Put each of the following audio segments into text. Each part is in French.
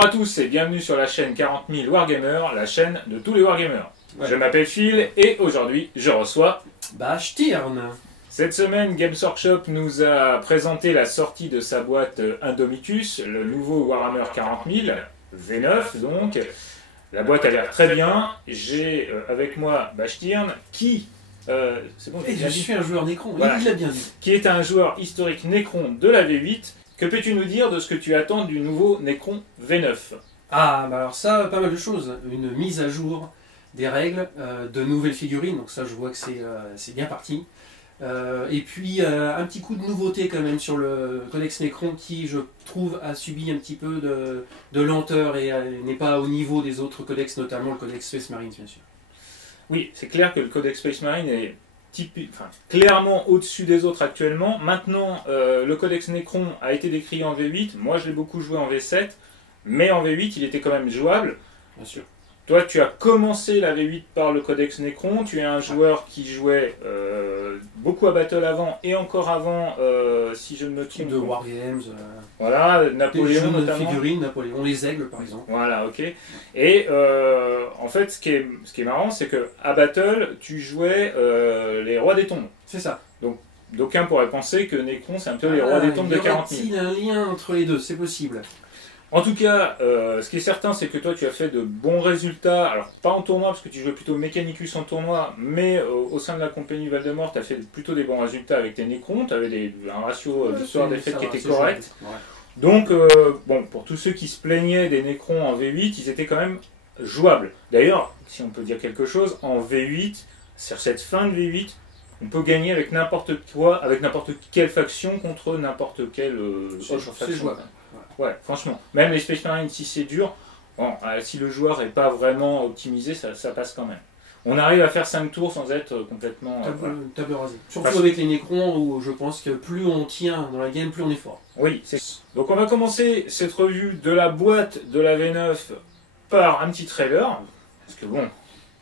Bonjour à tous et bienvenue sur la chaîne 40 000 Wargamers, la chaîne de tous les Wargamers. Ouais. Je m'appelle Phil et aujourd'hui je reçois Bashtirn. Cette semaine, Games Workshop nous a présenté la sortie de sa boîte Indomitus, le nouveau Warhammer 40 000, V9 donc. La boîte a l'air très bien. J'ai avec moi Bashtirn qui... c'est bon, Et je suis un joueur Necron, Voilà. il l'a bien dit. Qui est un joueur historique Necron de la V8. Que peux-tu nous dire de ce que tu attends du nouveau Necron V9 ? Ah, bah alors ça, pas mal de choses. Une mise à jour des règles, de nouvelles figurines, donc ça je vois que c'est bien parti. Et puis un petit coup de nouveauté quand même sur le Codex Necron qui, je trouve, a subi un petit peu de lenteur et n'est pas au niveau des autres codex, notamment le Codex Space Marine, bien sûr. Oui, c'est clair que le Codex Space Marine est clairement au-dessus des autres actuellement. Maintenant, le Codex Necron a été décrit en V8. Moi, je l'ai beaucoup joué en V7. Mais en V8, il était quand même jouable. Bien sûr. Toi, tu as commencé la V8 par le Codex Necron. Tu es un joueur qui jouait beaucoup à Battle avant et encore avant, si je ne me trompe. De Wargames, Voilà, les Napoléon jeux de notamment. figurines, Napoléon, les aigles par exemple. Voilà, ok. Et en fait, ce qui est marrant, c'est que à Battle, tu jouais les rois des tombes. C'est ça. D'aucuns pourraient penser que Necron, c'est un peu les rois des tombes de 40 000. Il y a un lien entre les deux, c'est possible. En tout cas, ce qui est certain, c'est que toi, tu as fait de bons résultats. Alors, pas en tournoi, parce que tu jouais plutôt Mechanicus en tournoi, mais au sein de la compagnie Valdemort, tu as fait plutôt des bons résultats avec tes Necrons. Tu avais un ratio victoire-défaite qui était correct. Ouais. Donc, bon, pour tous ceux qui se plaignaient des Necrons en V8, ils étaient quand même jouables. D'ailleurs, si on peut dire quelque chose, en V8, sur cette fin de V8, on peut gagner avec n'importe quoi, avec n'importe quelle faction contre n'importe quelle autre faction. C'est jouable. Ouais, franchement. Même les Space Marines, si c'est dur, bon, si le joueur n'est pas vraiment optimisé, ça passe quand même. On arrive à faire 5 tours sans être complètement... Table rasée. Surtout avec les Necrons où je pense que plus on tient dans la game, plus on est fort. Oui, c'est... Donc on va commencer cette revue de la boîte de la V9 par un petit trailer. Parce que bon,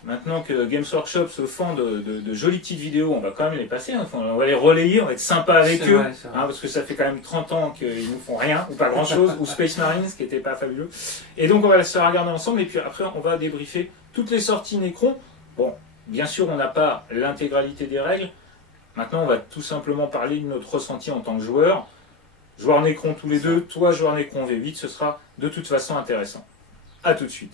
maintenant que Games Workshop se fend de jolies petites vidéos, on va quand même les passer. Hein. On va les relayer, on va être sympa avec eux. Vrai. Parce que ça fait quand même 30 ans qu'ils nous font rien, ou pas grand chose, ou Space Marines, qui n'était pas fabuleux. Et donc on va se regarder ensemble, et puis après on va débriefer toutes les sorties Necron. Bon, bien sûr on n'a pas l'intégralité des règles. Maintenant on va tout simplement parler de notre ressenti en tant que joueur. Joueur Necron tous les deux, toi joueur Necron V8, ce sera de toute façon intéressant. A tout de suite.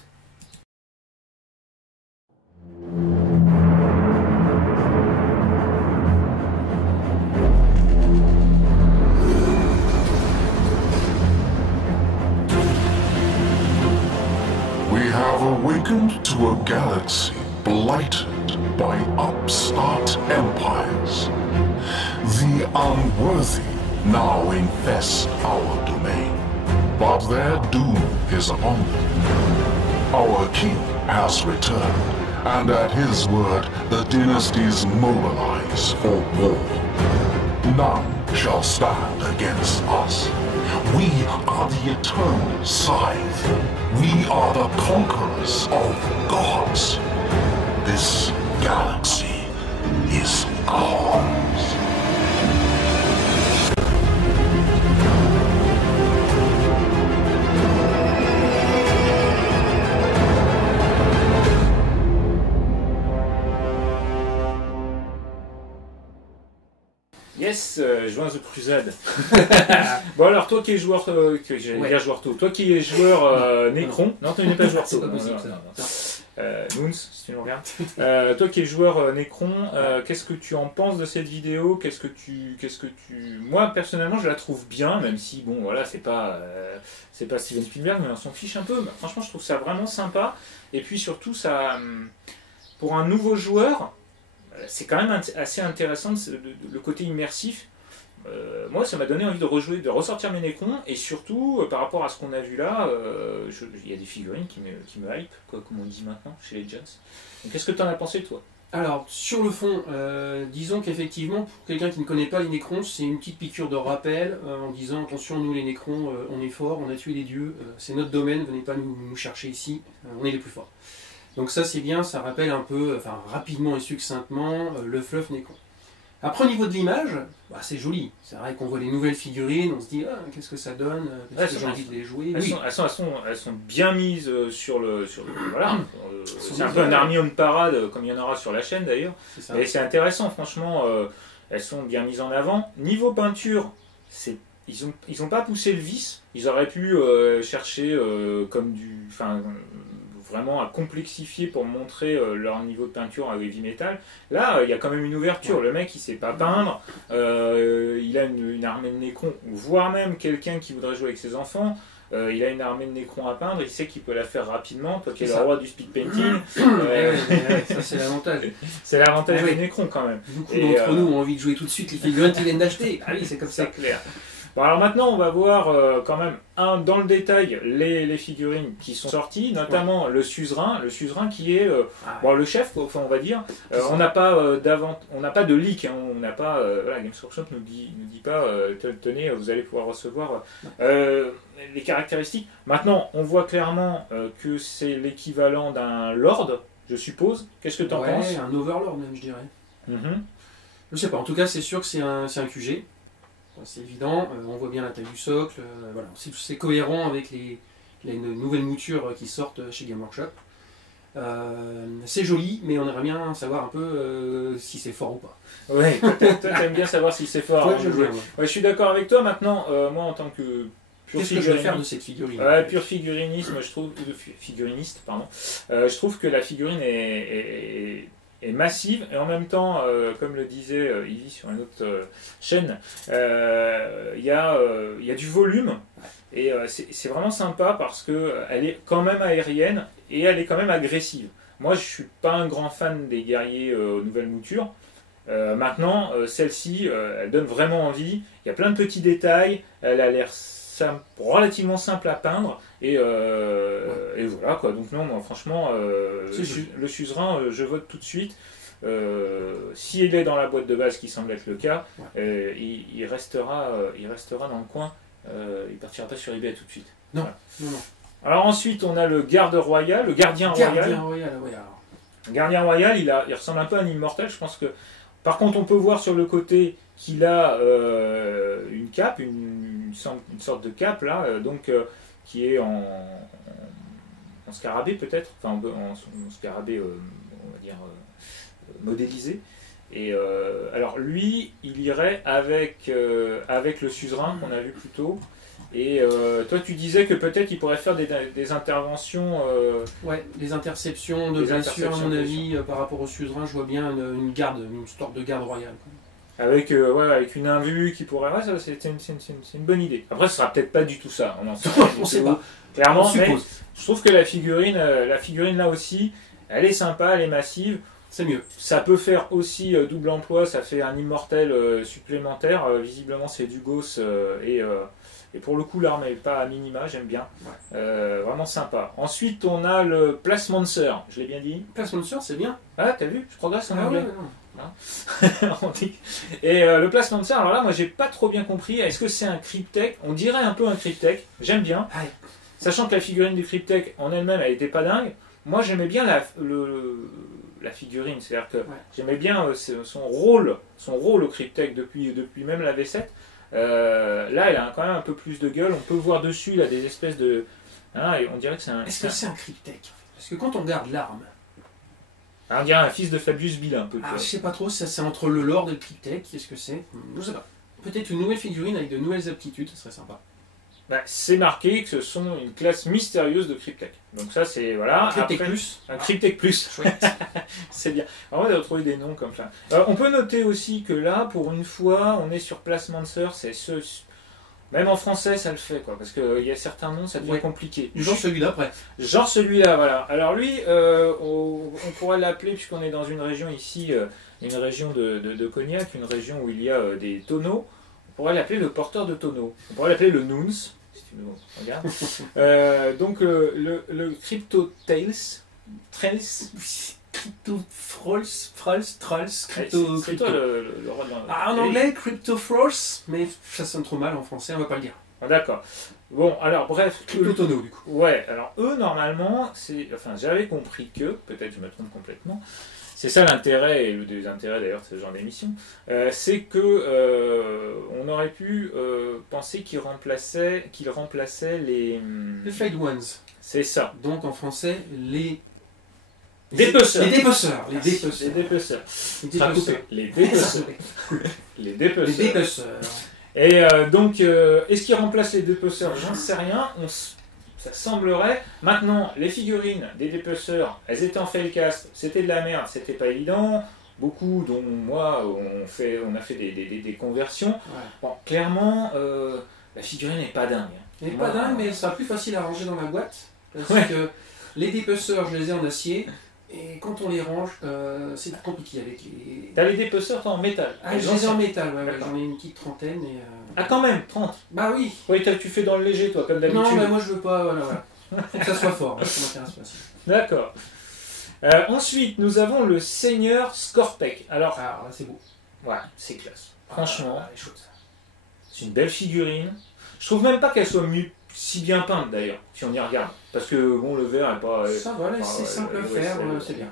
Awakened to a galaxy blighted by upstart empires. The unworthy now infest our domain, but their doom is upon them. Our king has returned, and at his word, the dynasties mobilize for war. None shall stand against us. We are the eternal scythe. We are the conquerors of gods. This galaxy is ours. Yes, joins the crusade. Bon alors toi qui es joueur, toi qui es joueur Necron, non tu n'es pas joueur C'est pas non, possible, non, ça. Moons, si tu nous regardes. Toi qui es joueur Necron, qu'est-ce que tu en penses de cette vidéo? Moi personnellement je la trouve bien, même si bon voilà c'est pas Steven Spielberg, mais on s'en fiche un peu. Mais franchement je trouve ça vraiment sympa. Et puis surtout ça, pour un nouveau joueur. C'est quand même assez intéressant le côté immersif. Moi, ça m'a donné envie de rejouer, de ressortir mes Necrons, et surtout, par rapport à ce qu'on a vu là, il y a des figurines qui me hype, comme on dit maintenant, chez les Jones. Donc, qu'est-ce que tu en as pensé, toi? Alors, sur le fond, disons qu'effectivement, pour quelqu'un qui ne connaît pas les Necrons, c'est une petite piqûre de rappel, en disant, attention, nous les Necrons, on est forts, on a tué des dieux, c'est notre domaine, venez pas nous chercher ici, on est les plus forts. Donc ça c'est bien, ça rappelle un peu, enfin rapidement et succinctement, le fluff Necron. Après, au niveau de l'image, bah, c'est joli. C'est vrai qu'on voit les nouvelles figurines, on se dit, ah, qu'est-ce que ça donne, est-ce que j'ai envie de les jouer. Elles sont bien mises sur le voilà. C'est un peu un Army Parade, comme il y en aura sur la chaîne d'ailleurs. Et c'est intéressant, franchement, elles sont bien mises en avant. Niveau peinture, ils ont pas poussé le vice. Ils auraient pu chercher vraiment à complexifier pour montrer leur niveau de peinture à heavy metal. Là, il y a quand même une ouverture. Le mec, il sait pas peindre. Il a une armée de Necrons, voire même quelqu'un qui voudrait jouer avec ses enfants. Il a une armée de Necrons à peindre. Il sait qu'il peut la faire rapidement. Toi qui es le roi du speed painting. Ça, c'est l'avantage. C'est l'avantage des Necrons quand même. Beaucoup d'entre nous ont envie de jouer tout de suite les figurines qu'ils viennent d'acheter. Ah oui, c'est comme ça. C'est clair. Bon, alors maintenant, on va voir quand même dans le détail les figurines qui sont sorties, notamment le suzerain qui est le chef, enfin, on va dire. On n'a pas de leak, hein, on n'a pas. Games Workshop nous dit pas, tenez, vous allez pouvoir recevoir les caractéristiques. Maintenant, on voit clairement que c'est l'équivalent d'un lord, je suppose. Qu'est-ce que tu en penses? Un overlord même, je dirais. Je sais pas. En tout cas, c'est sûr que c'est un QG. C'est évident, on voit bien la taille du socle, voilà. C'est cohérent avec les nouvelles moutures qui sortent chez Game Workshop. C'est joli, mais on aimerait bien savoir un peu si c'est fort ou pas. Oui, toi t'aimes bien savoir si c'est fort. Ouais, je suis d'accord avec toi. Maintenant, moi en tant que qu'est-ce que je vais faire de cette figurine? Pur figuriniste, je trouve que la figurine est massive et en même temps, comme le disait Ivy sur une autre chaîne, il y a du volume et c'est vraiment sympa parce qu'elle est quand même aérienne et elle est quand même agressive. Moi je suis pas un grand fan des guerriers aux nouvelles moutures. Maintenant, celle-ci, elle donne vraiment envie. Il y a plein de petits détails, elle a l'air relativement simple à peindre et voilà quoi. Donc non, moi, franchement le suzerain, je vote tout de suite. S'il est dans la boîte de base, qui semble être le cas, il restera dans le coin. Il partira pas sur eBay tout de suite. Non. Voilà. Non. Alors ensuite on a le garde royal, le gardien royal. Le gardien royal, il ressemble un peu à un immortel. Je pense que par contre on peut voir sur le côté qu'il a une cape, une sorte de cape là, qui est en scarabée peut-être, enfin en scarabée on va dire modélisé. Et alors lui, il irait avec le suzerain qu'on a vu plus tôt. Et toi tu disais que peut-être il pourrait faire des interventions... des interceptions de blessures à mon avis, par rapport au suzerain, je vois bien une sorte de garde royale. Avec une invue qui pourrait... Ouais, ça, c'est une bonne idée. Après, ce sera peut-être pas du tout ça. On sait pas. Clairement, mais je trouve que la figurine là aussi, elle est sympa, elle est massive. C'est mieux. Ça peut faire aussi double emploi, ça fait un immortel supplémentaire. Visiblement, c'est du Gauss et pour le coup, l'arme n'est pas à minima, j'aime bien. Vraiment sympa. Ensuite, on a le Placemancer, je l'ai bien dit. Placemancer, c'est bien. Ah, t'as vu? Je progresse en anglais. Et le Placemancer, alors là, moi, j'ai pas trop bien compris. Est-ce que c'est un Cryptek? On dirait un peu un Cryptek. J'aime bien. Sachant que la figurine du Cryptek en elle-même, elle était pas dingue. Moi, j'aimais bien la figurine, c'est-à-dire que j'aimais bien son rôle au Cryptek depuis même la V7. Là, elle a quand même un peu plus de gueule. On peut voir dessus, il a des espèces de... et on dirait que c'est un... Est-ce que c'est un Cryptek? Parce que quand on regarde l'arme... on dirait un fils de Fabius Bill un peu. Je sais pas trop, ça c'est entre le Lord et le Cryptek, qu'est-ce que c'est? Je sais pas. Peut-être une nouvelle figurine avec de nouvelles aptitudes, ça serait sympa. C'est marqué que ce sont une classe mystérieuse de Cryptek. Donc ça c'est voilà. Un Cryptek plus. Un Cryptek plus. C'est bien. Alors, on va retrouver des noms comme ça. On peut noter aussi que là, pour une fois, on est sur Placemancer. Même en français, ça le fait quoi, parce qu'il y a certains noms, ça devient compliqué. Genre celui d'après. Genre celui-là, voilà. Alors lui, on pourrait l'appeler, puisqu'on est dans une région ici, une région de Cognac, une région où il y a des tonneaux. On pourrait l'appeler le porteur de tonneaux. On pourrait l'appeler le Noons, si tu nous regardes. Donc le Crypto Trails. Crypto Trolls, Crypto. En anglais, Crypto Force, mais ça sonne trop mal en français, on va pas le dire. Ah, d'accord. Bon, alors bref. Plutôt tonneau du coup. Ouais, alors eux, normalement, enfin, j'avais compris que, peut-être je me trompe complètement, c'est ça l'intérêt, et le des intérêts d'ailleurs de ce genre d'émission, c'est que on aurait pu penser qu'ils remplaçaient les... Les Fade Ones. C'est ça. Donc en français, les Dépeceurs. Les dépeceurs. Les Les dépeceurs. dépeceurs. Les Ça sera dépeceurs. coupé. Les dépeceurs. Les Les dépeceurs. dépeceurs. Et donc, est-ce qu'ils remplacent les dépeceurs? J'en sais rien. Ça semblerait. Maintenant, les figurines des dépeceurs, elles étaient en failcast, c'était de la merde, c'était pas évident. Beaucoup, dont moi, on a fait des conversions. Ouais. Bon, clairement, la figurine n'est pas dingue. Elle n'est pas dingue, mais elle sera plus facile à ranger dans la boîte. Parce Ouais. que les dépeceurs, je les ai en acier. Et quand on les range, c'est plus compliqué avec les. T'as les dépeceurs, toi, en métal. Ah, je les ai en métal, ouais, D'accord. j'en ai une petite trentaine. Et, Ah, quand même, 30. Bah oui. Oui, tu fais dans le léger, toi, comme d'habitude. Non, mais moi je veux pas, voilà. Faut que ça soit fort, ça m'intéresse pas. Ça. D'accord. Ensuite, nous avons le Seigneur Scorpec. Alors, Alors là, c'est beau. ouais, c'est classe. Franchement, Ah, elle est chaude, ça. c'est une belle figurine. Je trouve même pas qu'elle soit si bien peinte d'ailleurs, si on y regarde. Parce que bon, le verre est pas. Ça va, là, c'est simple à faire, c'est bien.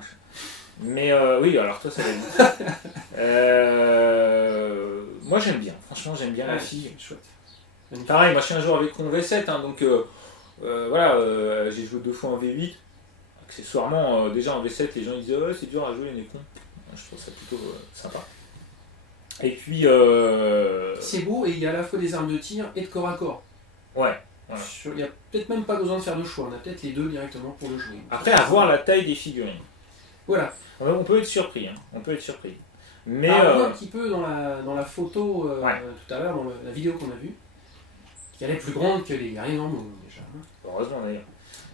Mais oui, alors toi, ça va vite. Moi, j'aime bien. Franchement, j'aime bien la fille. Chouette. Pareil, moi, je suis un joueur avec Con V7, hein, donc voilà, j'ai joué 2 fois en V8. Accessoirement, déjà en V7, les gens ils disaient ouais, c'est dur à jouer les Necrons. Je trouve ça plutôt sympa. Et puis. C'est beau et il y a à la fois des armes de tir et de corps à corps. Ouais. Voilà. Il n'y a peut-être même pas besoin de faire de choix, on a peut-être les deux directement pour le jouer. Après, à voir la taille des figurines. Voilà. On peut être surpris, hein. On peut être surpris. Mais On voit un petit peu dans la photo Ouais. tout à l'heure, dans la vidéo qu'on a vue, qu'elle est plus grande que les guerriers normaux déjà. heureusement d'ailleurs.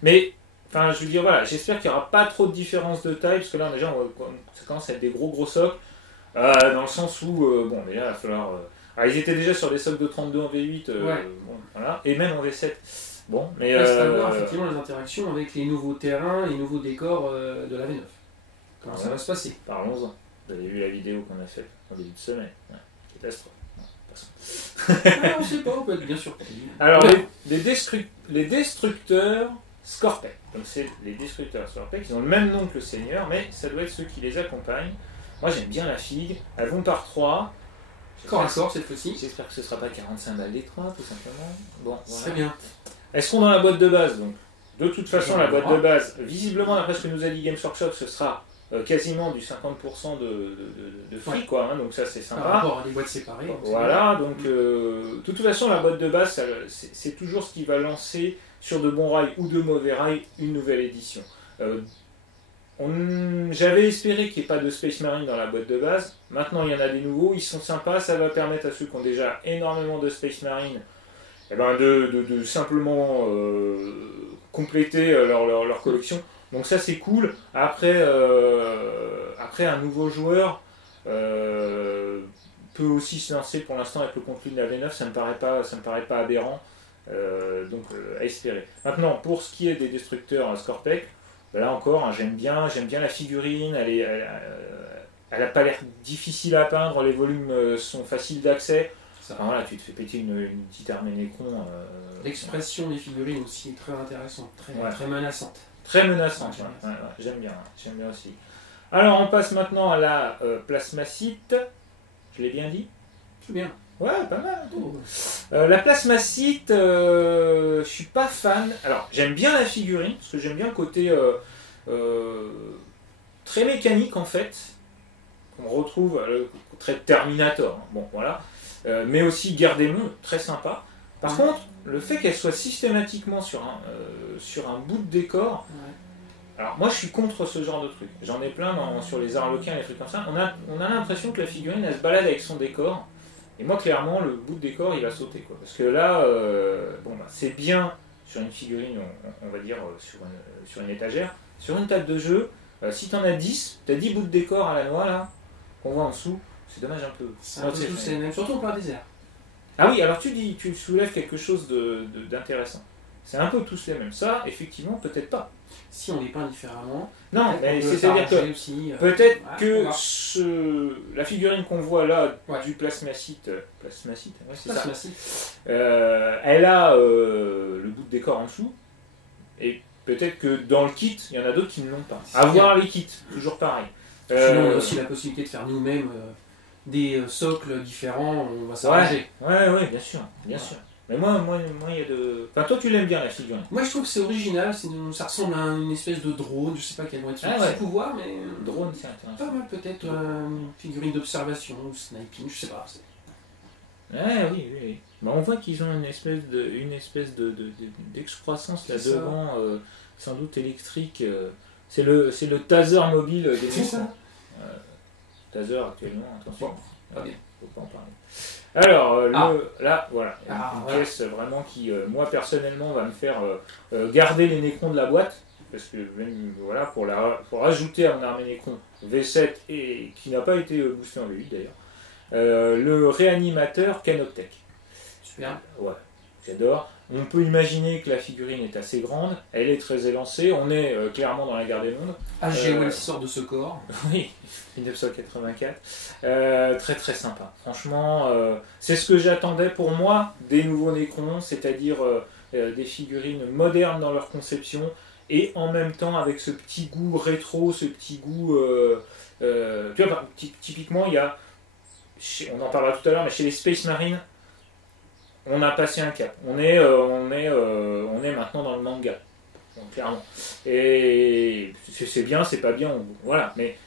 Mais enfin, je veux dire, voilà, j'espère qu'il n'y aura pas trop de différence de taille, parce que là déjà, ça commence à être des gros socs, dans le sens où, bon, déjà, il va falloir. Alors, ils étaient déjà sur des socs de 32 en V8, Ouais. bon, voilà, et même en V7. Bon, mais. Reste à voir effectivement les interactions avec les nouveaux terrains, les nouveaux décors de la V9. Comment ça va se passer? Parlons-en. Vous avez vu la vidéo qu'on a faite en début de semaine. Ouais, catastrophe. Non, On sait pas, on peut être bien surpris. alors, les destructeurs Scorpec. Donc, c'est les destructeurs Scorpec. Ils ont le même nom que le Seigneur, mais ça doit être ceux qui les accompagnent. Moi, j'aime bien la figue. Elles vont par 3. Corps à corps cette fois-ci. J'espère que ce ne sera pas 45 balles les 3, tout simplement. Bon, voilà. Très bien. Elles seront dans la boîte de base, donc. De toute façon, la boîte Voilà. de base, visiblement, d'après ce que nous a dit Games Workshop, ce sera quasiment du 50% de free, Ouais. quoi. Hein, donc ça, c'est Par sympa. rapport à des boîtes séparées. donc c'est Voilà, donc de toute façon, la boîte de base, c'est toujours ce qui va lancer sur de bons rails ou de mauvais rails une nouvelle édition. J'avais espéré qu'il n'y ait pas de Space Marine dans la boîte de base. Maintenant, il y en a des nouveaux, ils sont sympas. Ça va permettre à ceux qui ont déjà énormément de Space Marine eh ben de simplement compléter leur collection. Donc ça, c'est cool. Après, un nouveau joueur peut aussi se lancer pour l'instant avec le contenu de la V9. Ça me paraît pas aberrant. Donc à espérer. Maintenant, pour ce qui est des destructeurs Scorpec, ben là encore, hein, j'aime bien la figurine, elle a pas l'air difficile à peindre, les volumes sont faciles d'accès. Enfin, voilà, tu te fais péter une petite armée Necron. L'expression des figurines aussi est très intéressante, Ouais. très menaçante. Très menaçante, ouais, j'aime bien aussi. Alors on passe maintenant à la plasmacite. Je l'ai bien dit? Tout bien. Ouais, pas mal. Oh. La plasmacite, je suis pas fan. Alors, j'aime bien la figurine, parce que j'aime bien le côté très mécanique en fait, qu'on retrouve, très Terminator. Hein. Bon, voilà. Mais aussi Guerre des Mondes, très sympa. Par contre, le fait qu'elle soit systématiquement sur un bout de décor, Ouais. alors moi je suis contre ce genre de truc. J'en ai plein sur les Harlequins, les trucs comme ça. On a l'impression que la figurine elle se balade avec son décor. Et moi, clairement, le bout de décor, il va sauter, quoi. Parce que là, bon, bah, c'est bien sur une figurine, on va dire, sur une étagère. Sur une table de jeu, si t'en as 10, t'as 10 bouts de décor à la noix, là, qu'on voit en dessous. C'est dommage un peu. C'est un peu tous les mêmes, surtout en plein désert. Ah oui, alors tu soulèves quelque chose d'intéressant. C'est un peu tous les mêmes. Ça, effectivement, peut-être pas. si on les peint différemment. Non, mais on peut c'est-à-dire que s'arranger aussi, peut-être ouais, que on va- la figurine qu'on voit là Ouais. du plasmacite, ouais, c'est ça. Merci. Elle a le bout de décor en dessous, et peut-être que dans le kit, il y en a d'autres qui ne l'ont pas. C'est À bien. voir les kits, toujours pareil. Sinon, on a aussi la possibilité de faire nous-mêmes des socles différents, on va s'arranger. Ouais, bien sûr. Mais moi, il y a de. Enfin, toi, tu l'aimes bien la figurine. Moi, je trouve que c'est original, ça ressemble à une espèce de drone, je sais pas quel doit être son petit pouvoir, mais Drone, c'est intéressant. pas mal peut-être une figurine d'observation ou sniping, je sais pas. Oui. Bah, on voit qu'ils ont une espèce d'excroissance là C'est ça. devant, sans doute électrique. C'est le taser mobile des C'est méchants. ça. Taser actuellement, attention. Bon, pas bien. Faut pas en parler. Alors, là, voilà, Ah, une pièce vraiment qui, moi personnellement, va me faire garder les Necrons de la boîte, parce que même, voilà, pour rajouter à mon armée Necron V7, et qui n'a pas été boosté en V8 d'ailleurs, le réanimateur Canoptech. Super. Ouais, j'adore. On peut imaginer que la figurine est assez grande, elle est très élancée, on est clairement dans la guerre des mondes. HG sort de ce corps. Oui, 1984. Très très sympa. Franchement, c'est ce que j'attendais pour moi des nouveaux Necrons, c'est-à-dire des figurines modernes dans leur conception et en même temps avec ce petit goût rétro, ce petit goût. Tu vois, typiquement, il y a. On en parlera tout à l'heure, mais chez les Space Marines, on a passé un cap. On est maintenant dans le manga. Donc, clairement. Et c'est bien, c'est pas bien, voilà. Mais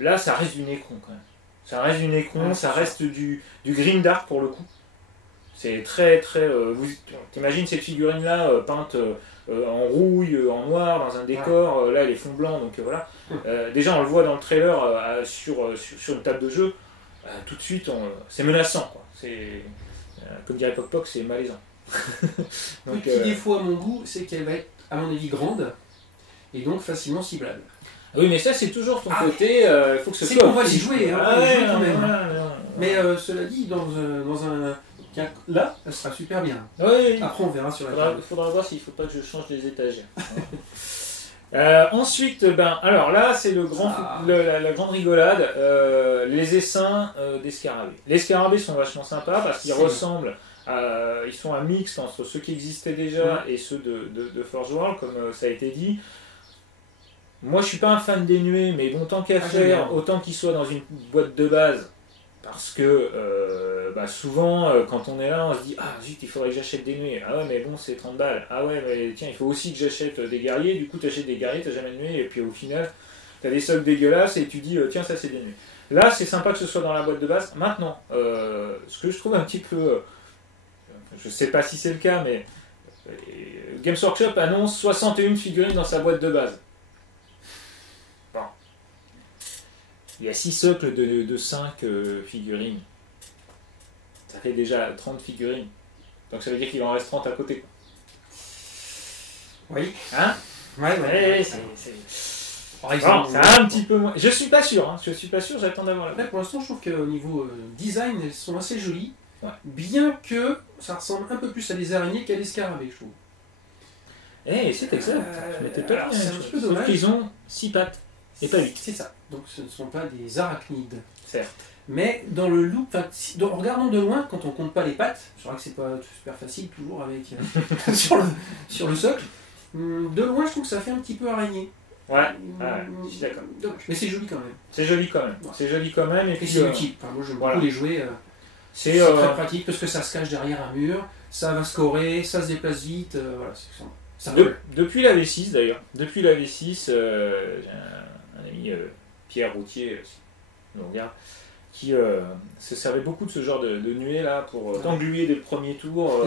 là, ça reste du Necron quand même. Ça reste du Necron, Ouais, ça reste du Grim Dark pour le coup. C'est très très. T'imagines cette figurine-là peinte en rouille, en noir, dans un décor. Là, elle est fond blanc, donc voilà. Déjà, on le voit dans le trailer sur une table de jeu. Tout de suite, c'est menaçant, quoi. C'est comme dirait Poc Poc, c'est malaisant. Donc, petit défaut à mon goût, c'est qu'elle va être, à mon avis, grande et donc facilement ciblable. Oui, mais ça, c'est toujours ton côté. Il faut que ce c'est soit. qu'on va y jouer, hein, on va y jouer quand même. Voilà. Mais cela dit, dans un. Tiens, là, elle sera super bien. Oui. Après, on verra sur la Il table. faudra voir s'il ne faut pas que je change les étagères. Ensuite, alors là, c'est la grande rigolade, les essaims des scarabées. Les scarabées sont vachement sympas parce qu'ils ressemblent ils sont un mix entre ceux qui existaient déjà et ceux de Forge World, comme ça a été dit. Moi, je suis pas un fan des nuées, mais bon, tant qu'à faire, autant qu'ils soient dans une boîte de base. Parce que souvent, quand on est là, on se dit « Ah zut, il faudrait que j'achète des nuées. Ah ouais, mais bon, c'est 30 balles. Ah ouais, mais tiens, il faut aussi que j'achète des guerriers. Du coup, tu achètes des guerriers, tu jamais de nuées. Et puis au final, tu as des soldes dégueulasses et tu dis Tiens, ça, c'est des nuées. » Là, c'est sympa que ce soit dans la boîte de base. Maintenant, ce que je trouve un petit peu... je sais pas si c'est le cas, mais Games Workshop annonce 61 figurines dans sa boîte de base. Bon. Il y a 6 socles de 5 figurines. Ça fait déjà 30 figurines. Donc ça veut dire qu'il en reste 30 à côté. Oui. Hein? Ouais. Par exemple, c'est un petit peu moins. Je suis pas sûr, j'attends d'avoir la. Après, pour l'instant, je trouve qu'au niveau design, elles sont assez jolies. Ouais. Bien que ça ressemble un peu plus à des araignées qu'à des scarabées, je trouve. C'est excellent. Je m'étais pas dit, c'est un petit peu dommage. Ils ont 6 pattes et pas 8. C'est ça. Donc ce ne sont pas des arachnides. Certes. Mais dans le look, en regardant de loin, quand on compte pas les pattes, c'est vrai que c'est pas super facile toujours avec sur le socle. De loin, je trouve que ça fait un petit peu araignée. Ouais, je suis d'accord. Mais c'est joli quand même. C'est joli quand même. Ouais. C'est joli quand même. Et Et puis c'est utile. Enfin, moi, j'aime beaucoup les jouer. C'est très pratique parce que ça se cache derrière un mur, ça va scorer, ça se déplace vite. Voilà, ça depuis la V6 d'ailleurs. Depuis la V6, j'ai un ami, Pierre Routier, nous regarde, qui se servait beaucoup de ce genre de nuée là pour t'engluer dès le premier tour.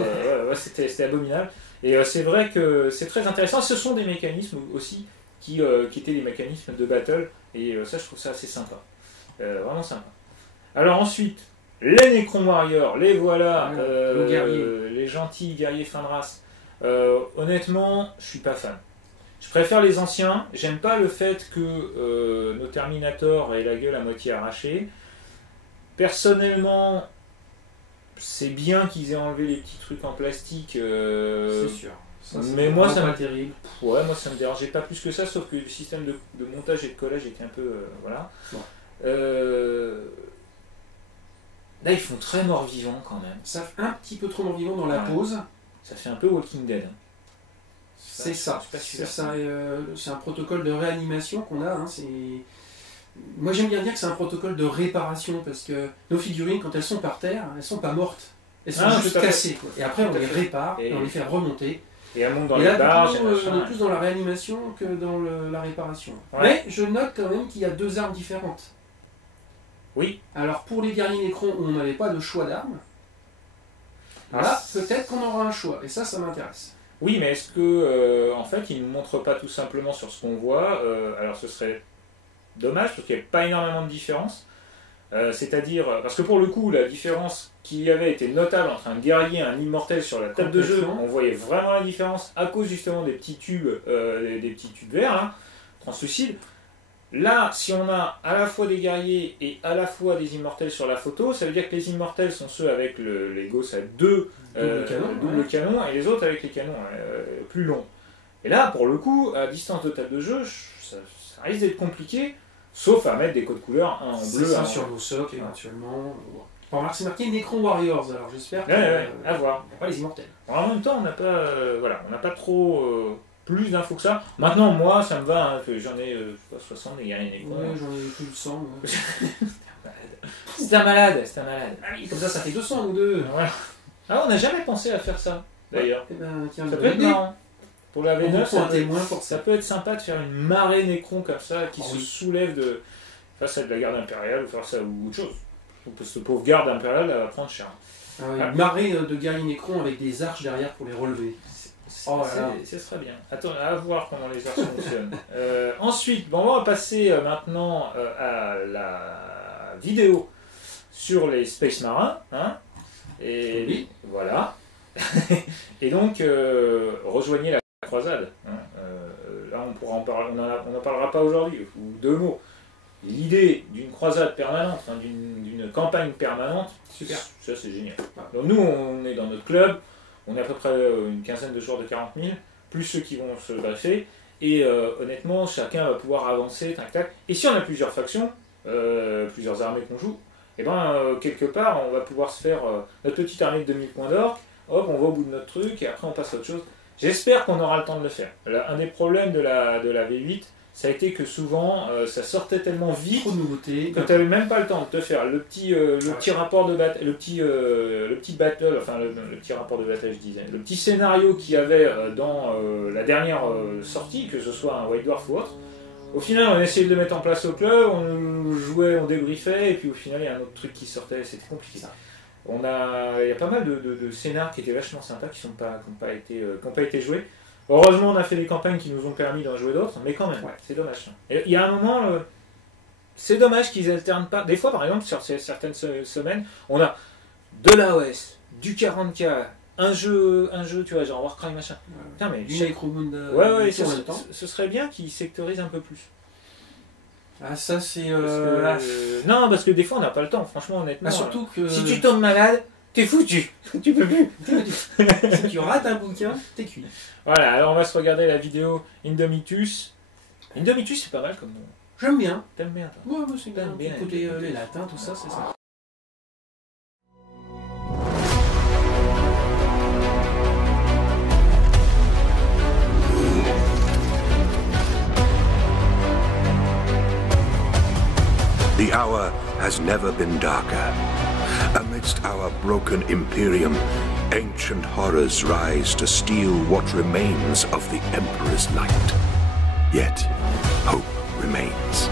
C'était abominable. Et c'est vrai que c'est très intéressant. Ce sont des mécanismes aussi qui étaient des mécanismes de battle. Et ça, je trouve ça assez sympa. Vraiment sympa. Alors ensuite, les Necron Warriors, les voilà, les gentils guerriers fin de race. Honnêtement, je suis pas fan. Je préfère les anciens. J'aime pas le fait que nos Terminators aient la gueule à moitié arrachée. Personnellement, c'est bien qu'ils aient enlevé les petits trucs en plastique. C'est sûr. Ça, c'est Mais moi, vraiment pas terrible. Ouais, moi ça me dérangeait pas plus que ça, sauf que le système de montage et de collage était un peu. Voilà. Ouais. Là, ils font très mort-vivant quand même. Ça fait un petit peu trop mort-vivant dans la Ouais. pose. Ça fait un peu Walking Dead. C'est ça. c'est pas C'est super. ça. C'est un protocole de réanimation qu'on a. Hein, moi, j'aime bien dire que c'est un protocole de réparation parce que nos figurines, quand elles sont par terre, elles sont pas mortes. Elles sont juste tout à fait. cassées. Quoi. Et après, on Tout à les fait. répare Et on les fait remonter. Et elles montent dans Et les là, barges, du et coup, machin. on est plus dans la réanimation que dans la réparation. Ouais. Mais je note quand même qu'il y a deux armes différentes. Oui. Alors pour les guerriers Necrons, on n'avait pas de choix d'armes. Là, peut-être qu'on aura un choix. Et ça m'intéresse. Oui, mais est-ce que, en fait, ils ne nous montrent pas tout simplement sur ce qu'on voit alors ce serait dommage, parce qu'il n'y a pas énormément de différence. C'est-à-dire, parce que pour le coup, la différence qu'il y avait était notable entre un guerrier et un immortel sur la table de jeu. Complètement. On voyait vraiment la différence à cause justement des petits tubes verts, hein, translucides. Là, si on a à la fois des guerriers et à la fois des immortels sur la photo, ça veut dire que les immortels sont ceux avec les gosses à double canon, et les autres avec les canons plus longs. Et là, pour le coup, à distance de table de jeu, ça risque d'être compliqué, sauf à mettre des codes couleurs, un en C'est bleu, ça un en sur nos socles éventuellement. Bon, c'est marqué Necron Warriors, alors j'espère que à voir. pas les immortels. En même temps, on n'a pas, on n'a pas trop plus d'infos que ça. Maintenant, moi, ça me va, hein, que j'en ai 60 des guerriers Necron. Ouais, j'en ai plus de 100. Ouais. C'est un malade. Ah oui, comme ça fait 200 ou deux. Voilà. Ah, on n'a jamais pensé à faire ça, d'ailleurs. Eh ben, tiens, Ça bonne peut être idée. marrant. Pour la On V9, prend un témoin pour ça. ça peut être sympa de faire une marée Necron comme ça, qui Oh, se oui. soulève face à de la garde impériale, ou face à autre chose. Cette pauvre garde impériale, elle va prendre cher. Une marée de guerriers Necron avec des arches derrière pour les relever. Oh là là. Ce serait bien. Attends, à voir comment les arts fonctionnent. Ensuite, bon, on va passer maintenant à la vidéo sur les Space Marins. Hein, et Oui. voilà. Et donc, rejoignez la croisade. Hein. Là, on pourra en parler. On n'en parlera pas aujourd'hui. Ou deux mots. L'idée d'une croisade permanente, hein, d'une campagne permanente, Super. ça c'est génial. Donc nous, on est dans notre club, on est à peu près une quinzaine de joueurs de 40 000, plus ceux qui vont se greffer, et honnêtement, chacun va pouvoir avancer, tac tac. Et si on a plusieurs factions, plusieurs armées qu'on joue, et quelque part, on va pouvoir se faire notre petite armée de 2000 points d'or, hop, on va au bout de notre truc, et après on passe à autre chose. J'espère qu'on aura le temps de le faire. Un des problèmes de la V8, ça a été que souvent, ça sortait tellement vite Trop de nouveautés. que tu n'avais même pas le temps de te faire le petit rapport de bataille, le petit battle, enfin le petit rapport de bataille, je disais, le petit scénario qu'il y avait dans la dernière sortie, que ce soit un White Dwarf ou autre. Au final, on essayait de le mettre en place au club, on jouait, on débriefait, et puis au final, il y a un autre truc qui sortait, c'était compliqué. Il y a pas mal de scénars qui étaient vachement sympas, qui n'ont pas été joués. Heureusement, on a fait des campagnes qui nous ont permis d'en jouer d'autres, mais quand même, c'est dommage. Et il y a un moment, c'est dommage qu'ils alternent pas. Des fois, par exemple, sur certaines semaines, on a de l'AOS, du 40K, un jeu, tu vois, genre Warcry machin. Putain, mais Du Necromunda. ouais, tout en même temps. ce serait bien qu'ils sectorisent un peu plus. Ah, ça c'est. Non, parce que des fois, on n'a pas le temps, franchement, honnêtement. Surtout que. Si tu tombes malade, t'es foutu. Tu peux plus. Si tu rates un bouquin, t'es cuit. Voilà, alors on va se regarder la vidéo Indomitus. Indomitus, c'est pas mal comme nom. J'aime bien. T'aimes bien, toi? Ouais, moi c'est bien. Bien, Écouter les latins, tout ça, c'est ça. The hour has never been darker. Amidst our broken imperium, ancient horrors rise to steal what remains of the Emperor's night. Yet, hope remains.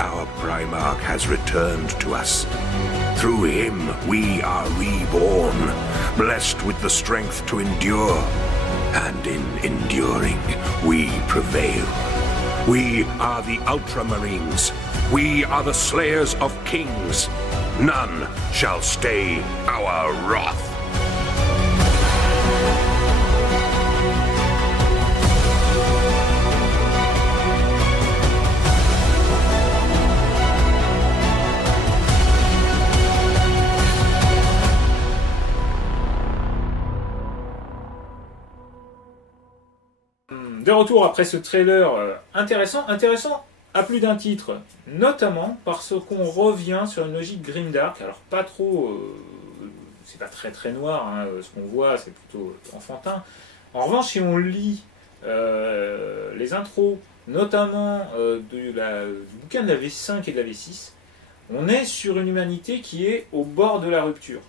Our Primarch has returned to us. Through him, we are reborn, blessed with the strength to endure. And in enduring, we prevail. We are the Ultramarines. We are the slayers of kings. None shall stay our wrath. De retour après ce trailer intéressant à plus d'un titre, notamment parce qu'on revient sur une logique grimdark, alors pas trop, c'est pas très noir, hein, ce qu'on voit c'est plutôt enfantin. En revanche, si on lit les intros, notamment du bouquin de la V5 et de la V6, on est sur une humanité qui est au bord de la rupture.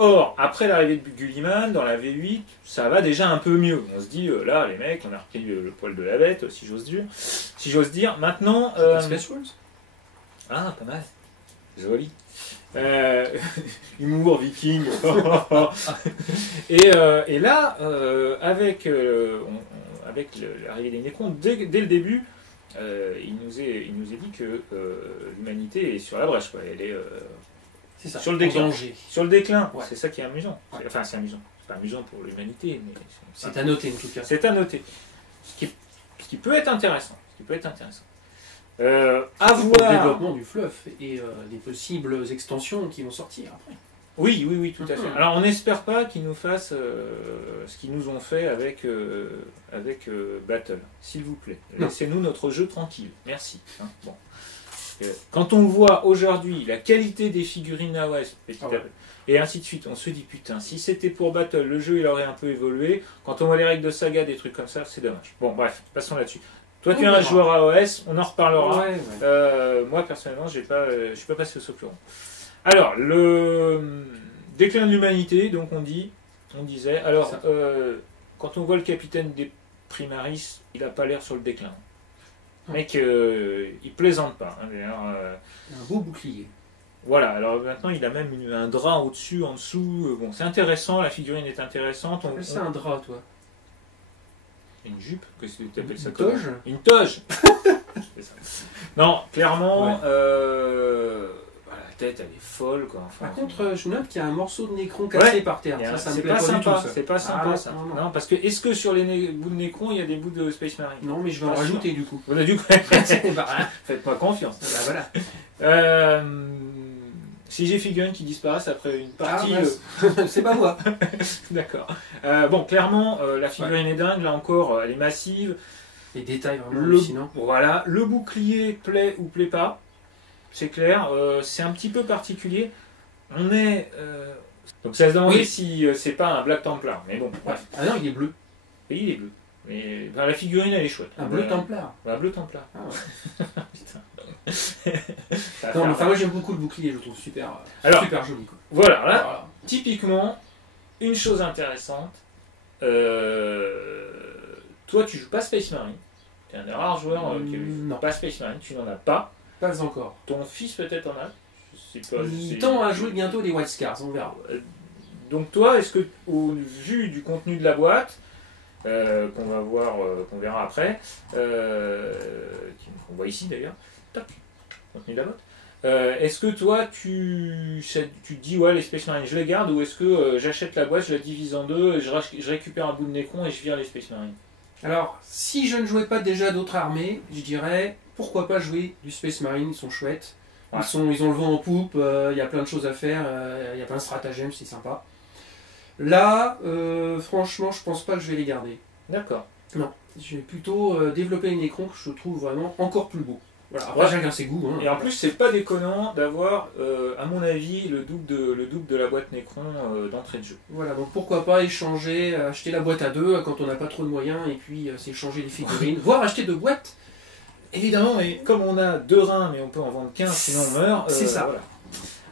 Or, après l'arrivée de Gulliman, dans la V8, ça va déjà un peu mieux. On se dit, là, les mecs, on a repris le poil de la bête, si j'ose dire. Maintenant... Space Wars. Ah, pas mal. Joli. Humour viking. et là, avec l'arrivée des Necrons, dès le début, il nous est dit que l'humanité est sur la brèche, quoi. Elle est c'est ça, sur le déclin. Sur le déclin, ouais. C'est ça qui est amusant. Ouais. Enfin, c'est amusant. C'est pas amusant pour l'humanité, mais c'est à noter en tout cas. C'est à noter. Ce qui peut être intéressant. À pour voir. le développement du fluff et des possibles extensions qui vont sortir après. Oui, tout à fait. Alors on n'espère pas qu'ils nous fassent ce qu'ils nous ont fait avec Battle. S'il vous plaît. Laissez-nous notre jeu tranquille. Merci. Hein, bon. Quand on voit aujourd'hui la qualité des figurines AOS, et ainsi de suite, on se dit putain, si c'était pour Battle, le jeu il aurait un peu évolué. Quand on voit les règles de saga, des trucs comme ça, c'est dommage. Bon, bref, passons là-dessus. Toi, tu es un joueur AOS, on en reparlera. Ouais. Moi, personnellement, je suis pas passé au saut long. Alors, le déclin de l'humanité, donc on disait. Alors, quand on voit le capitaine des Primaris, il n'a pas l'air sur le déclin. Mec, il plaisante pas. Hein, un beau bouclier. Voilà, alors maintenant il a même un drap au-dessus, en dessous. Bon, c'est intéressant, la figurine est intéressante. C'est un drap, toi. Une jupe, qu'est-ce que tu appelles ça? Une toge. Une toge. C'est ça. Non, clairement, la tête elle est folle, quoi. Enfin, par contre, je note qu'il y a un morceau de Necron cassé par terre. Ça me plaît pas du tout. C'est pas sympa, ça. Non, parce que est-ce que sur les bouts de Necron, il y a des bouts de Space Marine? Non, mais je vais en rajouter du coup. On a du coup. Faites-moi confiance. Voilà. Si j'ai figurines qui disparaissent après une partie... c'est pas moi. D'accord. Bon, clairement, la figurine est dingue, là encore, elle est massive. Les détails vraiment hallucinants. Voilà, le bouclier plaît ou plaît pas, c'est clair. C'est un petit peu particulier. On est... Donc ça se demande si c'est pas un Black Templar, mais bon, bref. Ah non, il est bleu. Et il est bleu. Mais la figurine, elle est chouette. Un bleu Templar. Un bleu Templar. Ah ouais. Putain. Non, mais moi j'aime beaucoup le bouclier, je le trouve super joli. Quoi. Voilà, là, typiquement, une chose intéressante, toi tu joues pas Space Marine, tu es un des rares joueurs qui joue pas Space Marine, tu n'en as pas. Pas encore. Ton fils peut-être en a. Je sais pas, il tend à jouer bientôt des White Scars, on verra. Donc toi, est-ce que, au vu du contenu de la boîte, qu'on va voir, qu'on verra après, qu'on voit ici d'ailleurs, contenu de la boîte. Est-ce que toi tu te dis ouais les Space Marines je les garde ou est-ce que j'achète la boîte, je la divise en deux, je récupère un bout de Necron et je vire les Space Marines? Alors si je ne jouais pas déjà d'autres armées, je dirais pourquoi pas jouer du Space Marine, ils sont chouettes. Ouais. Ils ont le vent en poupe, il y a plein de choses à faire, il y a plein de stratagèmes, c'est sympa. Là, franchement, je pense pas que je vais les garder. D'accord. Non, je vais plutôt développer les Necrons que je trouve vraiment encore plus beaux. Voilà, après chacun ses goûts. Hein. Et en plus, c'est pas déconnant d'avoir, à mon avis, le double de la boîte Necron d'entrée de jeu. Voilà, donc pourquoi pas échanger, acheter la boîte à deux quand on n'a pas trop de moyens, et puis s'échanger les figurines, voire acheter deux boîtes. Évidemment, mais comme on a 2 reins, mais on peut en vendre 15, sinon on meurt. C'est ça. Voilà.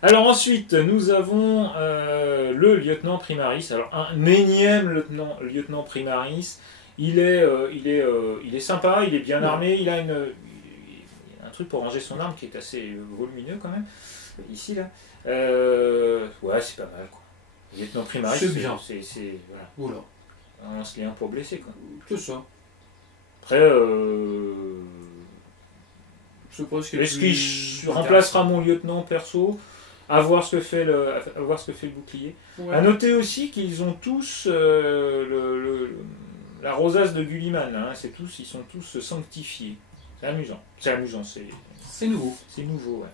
Alors ensuite, nous avons le lieutenant Primaris. Alors un énième lieutenant Primaris. Il est sympa, il est bien armé, il a un truc pour ranger son arme qui est assez volumineux quand même. Ici là. Ouais, c'est pas mal quoi. Le lieutenant Primaris, c'est bien. Voilà. Un lance-léen pour blesser quoi. C'est ça. Après, est-ce qu'il remplacera mon lieutenant perso? À voir ce que fait le bouclier. Ouais. À noter aussi qu'ils ont tous la rosace de Gulliman. Hein, ils sont tous sanctifiés. C'est amusant. C'est nouveau. C'est nouveau, ouais.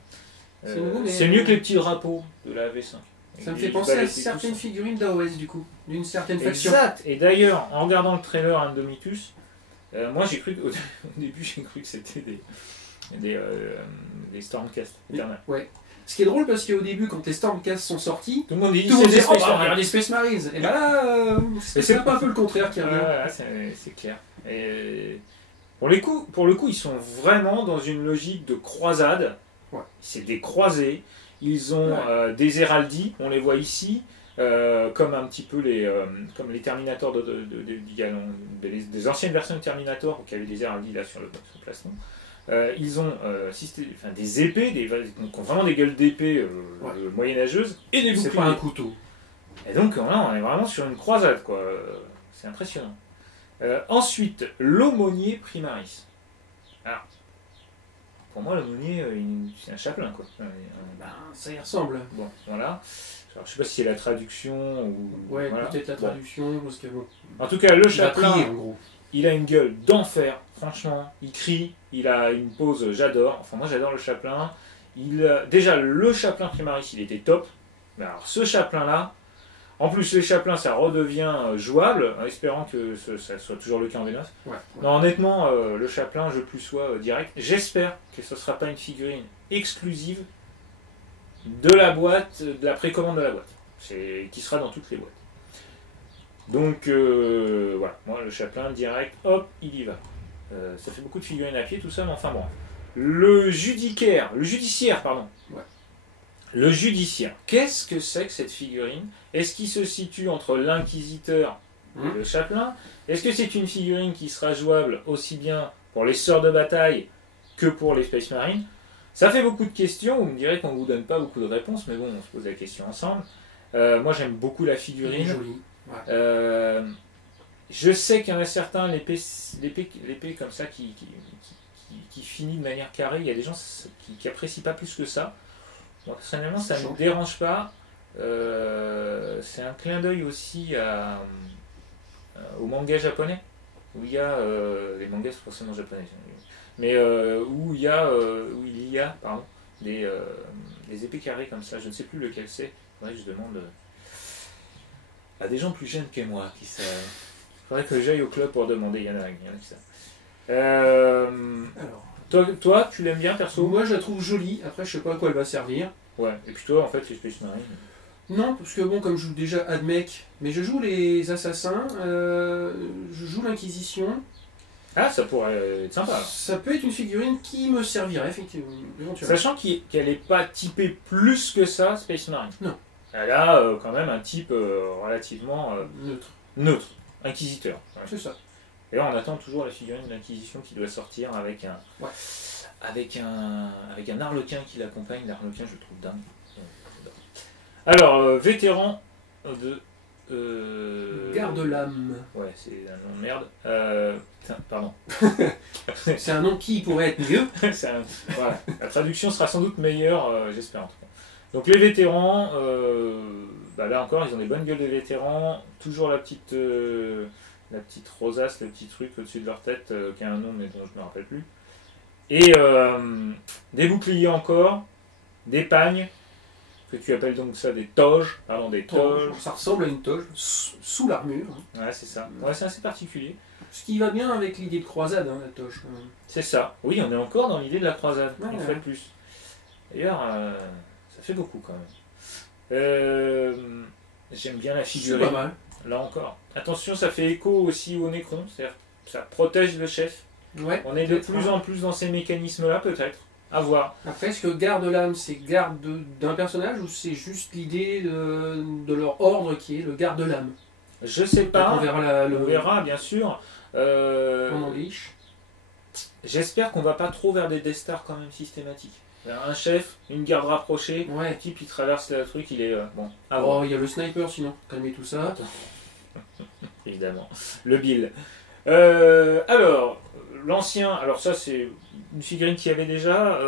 C'est nouveau, mais... mieux que les petits drapeaux de la V5. Ça me Et fait les penser à palettes et tout certaines ça. figurines d'AOS du coup, d'une certaine faction. Exact. Et d'ailleurs, en regardant le trailer Indomitus, moi j'ai cru au début j'ai cru que c'était des Stormcast éternels. Ouais. Ce qui est drôle parce qu'au début, quand les Stormcast sont sortis, Tout le monde dit tout le monde c'est des disait oh, Space bah, Marines. regarde les Space Marines. Et ben là, c'est un peu le contraire qui Ouais, revient. ouais, c'est clair. Et pour le coup, ils sont vraiment dans une logique de croisade. Ouais. C'est des croisés. Ils ont des héraldies, on les voit ici, comme un petit peu comme les Terminators des anciennes versions de Terminator qui avaient des héraldies là sur le plastron. Ils ont des épées, donc vraiment des gueules d'épée moyenâgeuses et des boucliers. C'est pas un couteau. Et donc là, on est vraiment sur une croisade, quoi. C'est impressionnant. Ensuite, l'aumônier Primaris. Alors, pour moi, l'aumônier, c'est un chapelain, quoi. Ben, ça y ressemble. Bon, voilà. Alors, je sais pas si c'est la traduction ou. Ouais, voilà. peut-être la traduction, parce que bon. En tout cas, le Il va prier chapelain, en gros. il a une gueule d'enfer, franchement. Il crie, il a une pose, j'adore. Enfin, moi, j'adore le chapelain. Déjà, le chapelain Primaris, il était top. Mais alors, ce chapelain-là, en plus, les chapelains, ça redevient jouable, en espérant que ça soit toujours le cas en V9. Ouais. Non, honnêtement, le chapelain, je plus sois direct. J'espère que ce ne sera pas une figurine exclusive de la boîte, de la précommande de la boîte, qui sera dans toutes les boîtes. Donc, voilà, moi, le chapelain, direct, hop, il y va. Ça fait beaucoup de figurines à pied, tout ça, mais enfin bon. Le judiciaire, pardon. Ouais. Le judiciaire, qu'est-ce que c'est que cette figurine? Est-ce qu'il se situe entre l'inquisiteur et le chapelain? Est-ce que c'est une figurine qui sera jouable aussi bien pour les sœurs de bataille que pour les Space Marines? Ça fait beaucoup de questions, vous me direz qu'on ne vous donne pas beaucoup de réponses, mais bon, on se pose la question ensemble. Moi j'aime beaucoup la figurine. Jolie. Ouais. Je sais qu'il y en a certains, l'épée comme ça qui finit de manière carrée, il y a des gens qui apprécient pas plus que ça. Moi personnellement ça ne me dérange pas. C'est un clin d'œil aussi au manga japonais, où il y a les mangas sont forcément japonais, mais où il y a des épées carrées comme ça. Je ne sais plus lequel c'est. Faudrait que je demande à des gens plus jeunes que moi qui savent. Faudrait que j'aille au club pour demander. Il y en a qui savent. Alors, toi, tu l'aimes bien perso? moi je la trouve jolie, après je sais pas à quoi elle va servir. Ouais. Et puis toi, en fait, les Space Marines. Non, parce que bon, comme je joue déjà Admech, mais je joue les assassins, je joue l'Inquisition. Ah, ça pourrait être sympa. Alors. Ça peut être une figurine qui me servirait, effectivement, éventuellement. Sachant qu'elle n'est pas typée plus que ça, Space Marine. Non. Elle a quand même un type relativement neutre, inquisiteur. Ouais. C'est ça. Et là, on attend toujours la figurine de l'Inquisition qui doit sortir avec un Arlequin qui l'accompagne. L'Arlequin, je le trouve dingue. Alors, vétéran de... Garde-Lame. Ouais, c'est un nom de merde. Putain, pardon. C'est un nom qui pourrait être mieux. Voilà. La traduction sera sans doute meilleure, j'espère en tout cas. Donc les vétérans, là encore, ils ont des bonnes gueules de vétérans. Toujours la petite rosace, le petit truc au-dessus de leur tête, qui a un nom mais dont je ne me rappelle plus. Et des boucliers encore, des pagnes, que tu appelles donc ça des toges. Pardon, des toges. Ça ressemble à une toge, sous l'armure. Ouais, c'est ça. Ouais, c'est assez particulier. Ce qui va bien avec l'idée de croisade, la toge. Quand même. C'est ça. Oui, on est encore dans l'idée de la croisade, Ouais, une ouais. fois de plus. D'ailleurs, ça fait beaucoup quand même. J'aime bien la C'est figurine. pas mal. Là encore. Attention, ça fait écho aussi au Necron, c'est-à-dire ça protège le chef. Ouais. On est de plus en plus dans ces mécanismes-là, peut-être. À voir. Après, est-ce que garde-lame, c'est garde d'un personnage ou c'est juste l'idée de leur ordre qui est le garde-lame? Je sais pas. On verra On verra, bien sûr. en English. J'espère qu'on va pas trop vers des Death Star quand même systématiques. Vers un chef, une garde rapprochée, Ouais. le type il traverse le truc, il est bon. À voir. Oh, il y a le sniper sinon. Calmez tout ça. Évidemment. Le Bill. Alors, l'ancien, alors ça c'est une figurine qui avait déjà,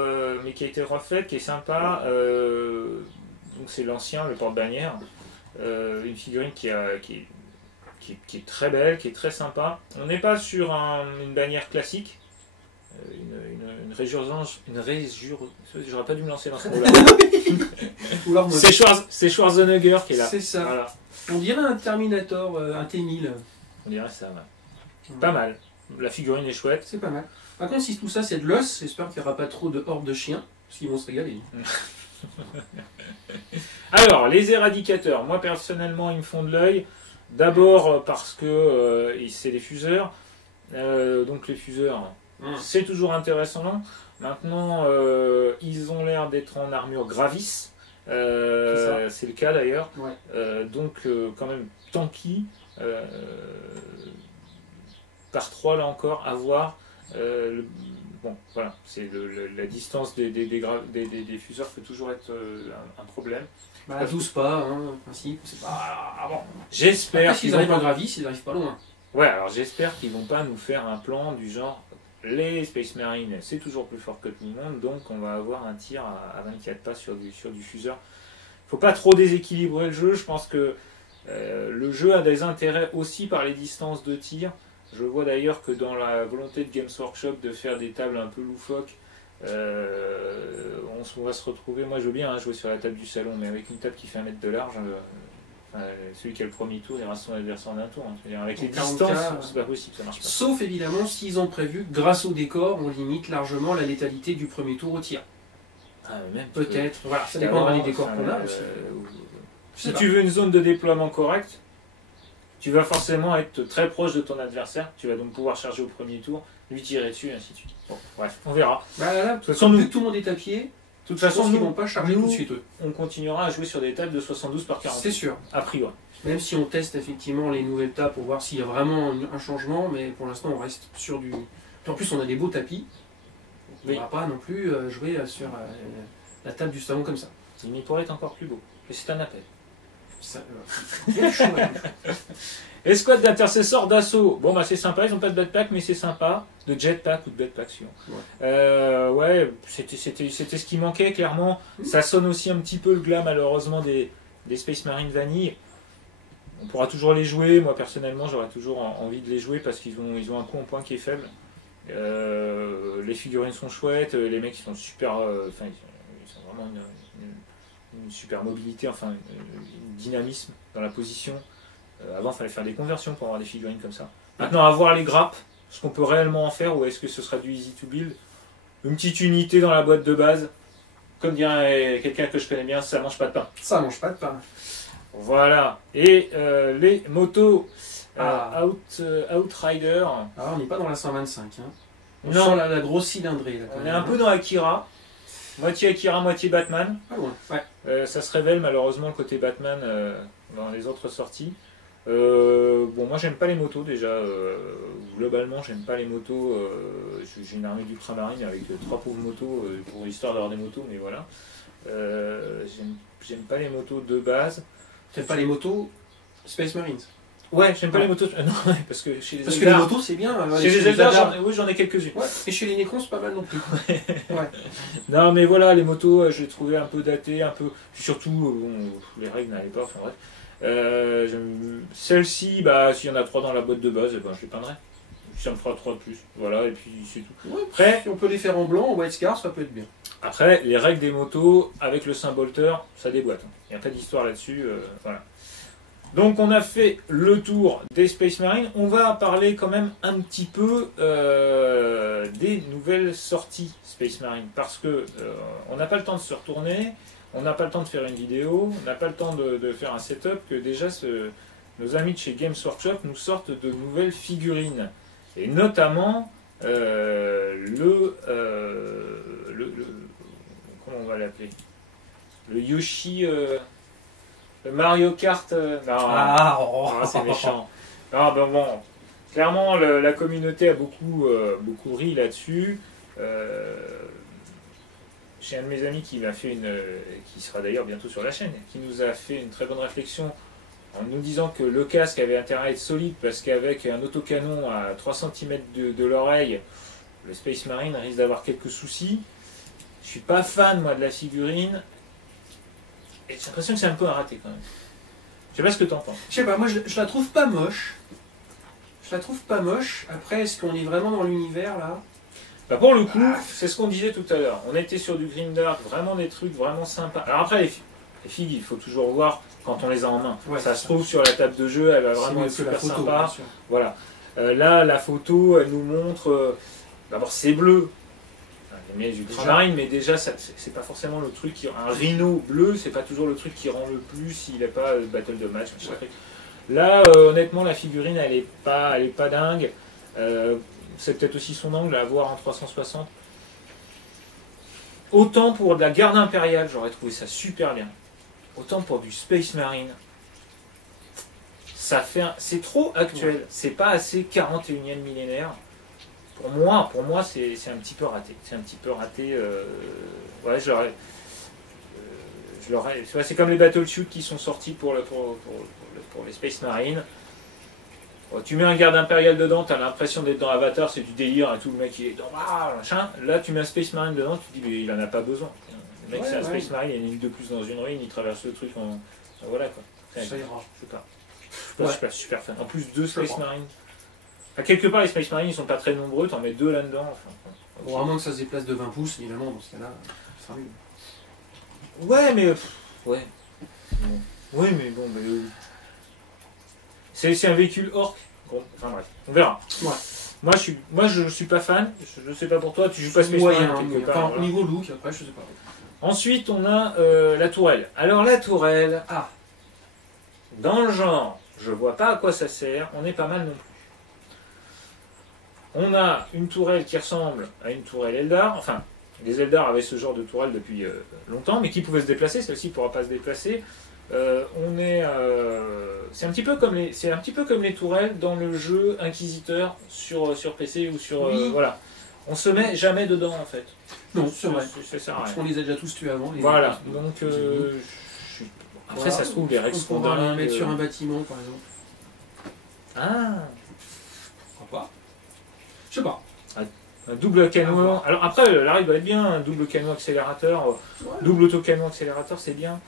mais qui a été refaite, qui est sympa. Donc c'est l'ancien, le porte-bannière. Une figurine qui est très belle, qui est très sympa. On n'est pas sur une bannière classique, une j'aurais pas dû me lancer dans ce mot-là. C'est Schwarzenegger qui est là. C'est ça. Voilà. On dirait un Terminator, un T-1000. On dirait ça, ouais. Pas mal. La figurine est chouette. C'est pas mal. Par contre, si tout ça c'est de l'os, j'espère qu'il n'y aura pas trop de hordes de chiens, parce qu'ils vont se régaler. Alors, les éradicateurs, moi personnellement, ils me font de l'œil. D'abord parce que c'est des fuseurs. Donc les fuseurs, c'est toujours intéressant. Maintenant, ils ont l'air d'être en armure Gravis. C'est le cas d'ailleurs. Ouais. Donc quand même tanky. Par 3 là encore, à voir. Bon, voilà, c'est la distance des fuseurs peut toujours être un problème. Bah, 12 pas, hein, en principe, c'est pas... Ah bon. J'espère qu'ils arrivent en Gravis, ils arrivent pas loin. Ouais, alors j'espère qu'ils vont pas nous faire un plan du genre les Space Marines, c'est toujours plus fort que tout le monde, donc on va avoir un tir à 24 pas sur du fuseur. Faut pas trop déséquilibrer le jeu, je pense que le jeu a des intérêts aussi par les distances de tir. Je vois d'ailleurs que dans la volonté de Games Workshop de faire des tables un peu loufoques, on va se retrouver, moi je veux bien jouer sur la table du salon, mais avec une table qui fait 1 mètre de large, celui qui a le premier tour ira son adversaire en un tour. Hein. Avec les distances, c'est pas possible, ça marche pas. Sauf évidemment s'ils ont prévu, grâce au décor, on limite largement la létalité du premier tour au tir. Même peut-être, voilà, ça dépendra des décors qu'on a aussi. Si tu veux une zone de déploiement correcte, tu vas forcément être très proche de ton adversaire, tu vas donc pouvoir charger au premier tour, lui tirer dessus, et ainsi de suite. Bon, bref, on verra. Bah là, de toute façon, vu que tout le monde est à pied, de toute façon, ils ne vont pas charger tout de suite. On continuera à jouer sur des tables de 72 par 40. C'est sûr. A priori. Même si on teste effectivement les nouvelles tables pour voir s'il y a vraiment un changement, mais pour l'instant, on reste sur du... En plus, on a des beaux tapis. On ne va pas non plus jouer sur la table du salon comme ça. Il pourrait être encore plus beau. Et c'est un appel. Escouade d'intercesseurs d'assaut. Bon bah c'est sympa, ils n'ont pas de backpack mais c'est sympa. De jetpack ou de backpack suivant. Ouais, c'était ce qui manquait clairement. Ça sonne aussi un petit peu le glas malheureusement des Space Marine Vanille. On pourra toujours les jouer, moi personnellement j'aurais toujours envie de les jouer parce qu'ils ont un coup en point qui est faible. Les figurines sont chouettes, les mecs ils sont super... ils sont vraiment une super mobilité, enfin un dynamisme dans la position. Avant il fallait faire des conversions pour avoir des figurines comme ça. Maintenant avoir les grappes, ce qu'on peut réellement en faire ou est-ce que ce sera du easy to build. Une petite unité dans la boîte de base, comme dirait quelqu'un que je connais bien, ça mange pas de pain. Ça mange pas de pain. Voilà, et les motos Outrider. Ah, on n'est pas dans la 125, hein. On non, sent la grosse cylindrée. Là, on est un peu dans Akira. Moitié Akira, moitié Batman. Pas loin. Ouais. Ça se révèle malheureusement le côté Batman dans les autres sorties. Bon, moi j'aime pas les motos déjà. Globalement, j'aime pas les motos. J'ai une armée d'ultramarines avec 3 pauvres motos pour l'histoire d'avoir des motos, mais voilà. J'aime pas les motos de base. T'aimes pas les motos Space Marines? Ouais, j'aime pas les motos. Non, parce que chez les Eldar, les motos c'est bien. Chez les Eldar, j'en ai quelques-unes. Ouais. Et chez les Necrons c'est pas mal non plus. Ouais. Non mais voilà, les motos, je les trouvais un peu datées, un peu. Surtout, bon, les règles n'allaient pas. Enfin bref. Celle-ci, bah s'il y en a 3 dans la boîte de base, ben, je les peindrai. Ça me fera 3 de plus. Voilà, et puis c'est tout. Ouais, après, si on peut les faire en blanc, en white scar, ça peut être bien. Après, les règles des motos, avec le symbolteur, ça déboîte. Il n'y a pas d'histoire là-dessus. Voilà. Donc on a fait le tour des Space Marines. On va parler quand même un petit peu des nouvelles sorties Space Marine. Parce que on n'a pas le temps de se retourner, on n'a pas le temps de faire une vidéo, on n'a pas le temps de faire un setup, que déjà nos amis de chez Games Workshop nous sortent de nouvelles figurines. Et notamment comment on va l'appeler, le Yoshi, le Mario Kart. Non, c'est méchant. Non, ben bon, clairement la communauté a beaucoup ri là-dessus. J'ai un de mes amis qui m'a fait qui sera d'ailleurs bientôt sur la chaîne, qui nous a fait une très bonne réflexion en nous disant que le casque avait intérêt à être solide parce qu'avec un autocanon à 3 cm de l'oreille, le Space Marine risque d'avoir quelques soucis. Je suis pas fan moi de la figurine et j'ai l'impression que c'est un peu un raté quand même. Je sais pas ce que tu en penses. Je sais pas, moi je la trouve pas moche. Je la trouve pas moche. Après, est-ce qu'on est vraiment dans l'univers là? Bah pour le coup, c'est ce qu'on disait tout à l'heure. On était sur du Grimdark, vraiment des trucs vraiment sympas. Alors après, les figues, il faut toujours voir quand on les a en main. Ouais, ça se trouve sur la table de jeu, elle va vraiment être C'est mieux que super la photo, sympa. bien sûr. Voilà. Là, la photo, elle nous montre. D'abord, c'est bleu. Mais ultramarine, mais déjà, c'est pas forcément le truc qui. Un rhino bleu, c'est pas toujours le truc qui rend le plus s'il n'a pas battle de match. Ouais. Là, honnêtement, la figurine, elle est pas dingue. C'est peut-être aussi son angle à voir en 360. Autant pour de la garde impériale, j'aurais trouvé ça super bien. Autant pour du Space Marine. C'est trop actuel. Ouais. C'est pas assez 41e millénaire. Pour moi c'est un petit peu raté. C'est un petit peu raté. Ouais, je l'aurais. C'est comme les Battleshoot qui sont sortis pour les Space Marines. Tu mets un garde impérial dedans, t'as l'impression d'être dans Avatar, c'est du délire et tout, le mec il est dans machin. Là tu mets un Space Marine dedans, tu te dis mais il en a pas besoin. Le mec c'est un Space Marine, il y a une ligne de plus dans une ruine, il traverse le truc en. Voilà quoi. Ça ira. Je suis pas super fan. En plus 2 Space Marines. Quelque part les Space Marines ils sont pas très nombreux, t'en mets 2 là-dedans. Enfin, Bon, à moins que ça se déplace de 20 pouces, évidemment, dans ce cas-là, ça sera mieux. Ouais mais. Ouais. Bon. Oui mais bon. C'est un véhicule orc. Bon, enfin bref, on verra. Ouais. Moi je suis pas fan, je sais pas pour toi, tu joues pas Space Marine quelque part. Au niveau look, après je sais pas. Ensuite on a la tourelle. Alors la tourelle, dans le genre, je vois pas à quoi ça sert, on est pas mal non plus. On a une tourelle qui ressemble à une tourelle Eldar, enfin les Eldar avaient ce genre de tourelle depuis longtemps, mais qui pouvait se déplacer, celle-ci ne pourra pas se déplacer. C'est un petit peu comme les tourelles dans le jeu Inquisiteur sur PC ou sur voilà. On se met jamais dedans en fait. Non, c'est vrai. Ça sert à Parce rien. qu'on les a déjà tous tués avant. Voilà. Donc après ça se trouve les règles on sont pourra les dingues. mettre sur un bâtiment par exemple. Ah, Pourquoi pas. Je sais pas. un double canon. Alors après la règle doit être bien, un double canon accélérateur, double autocanon accélérateur, c'est bien.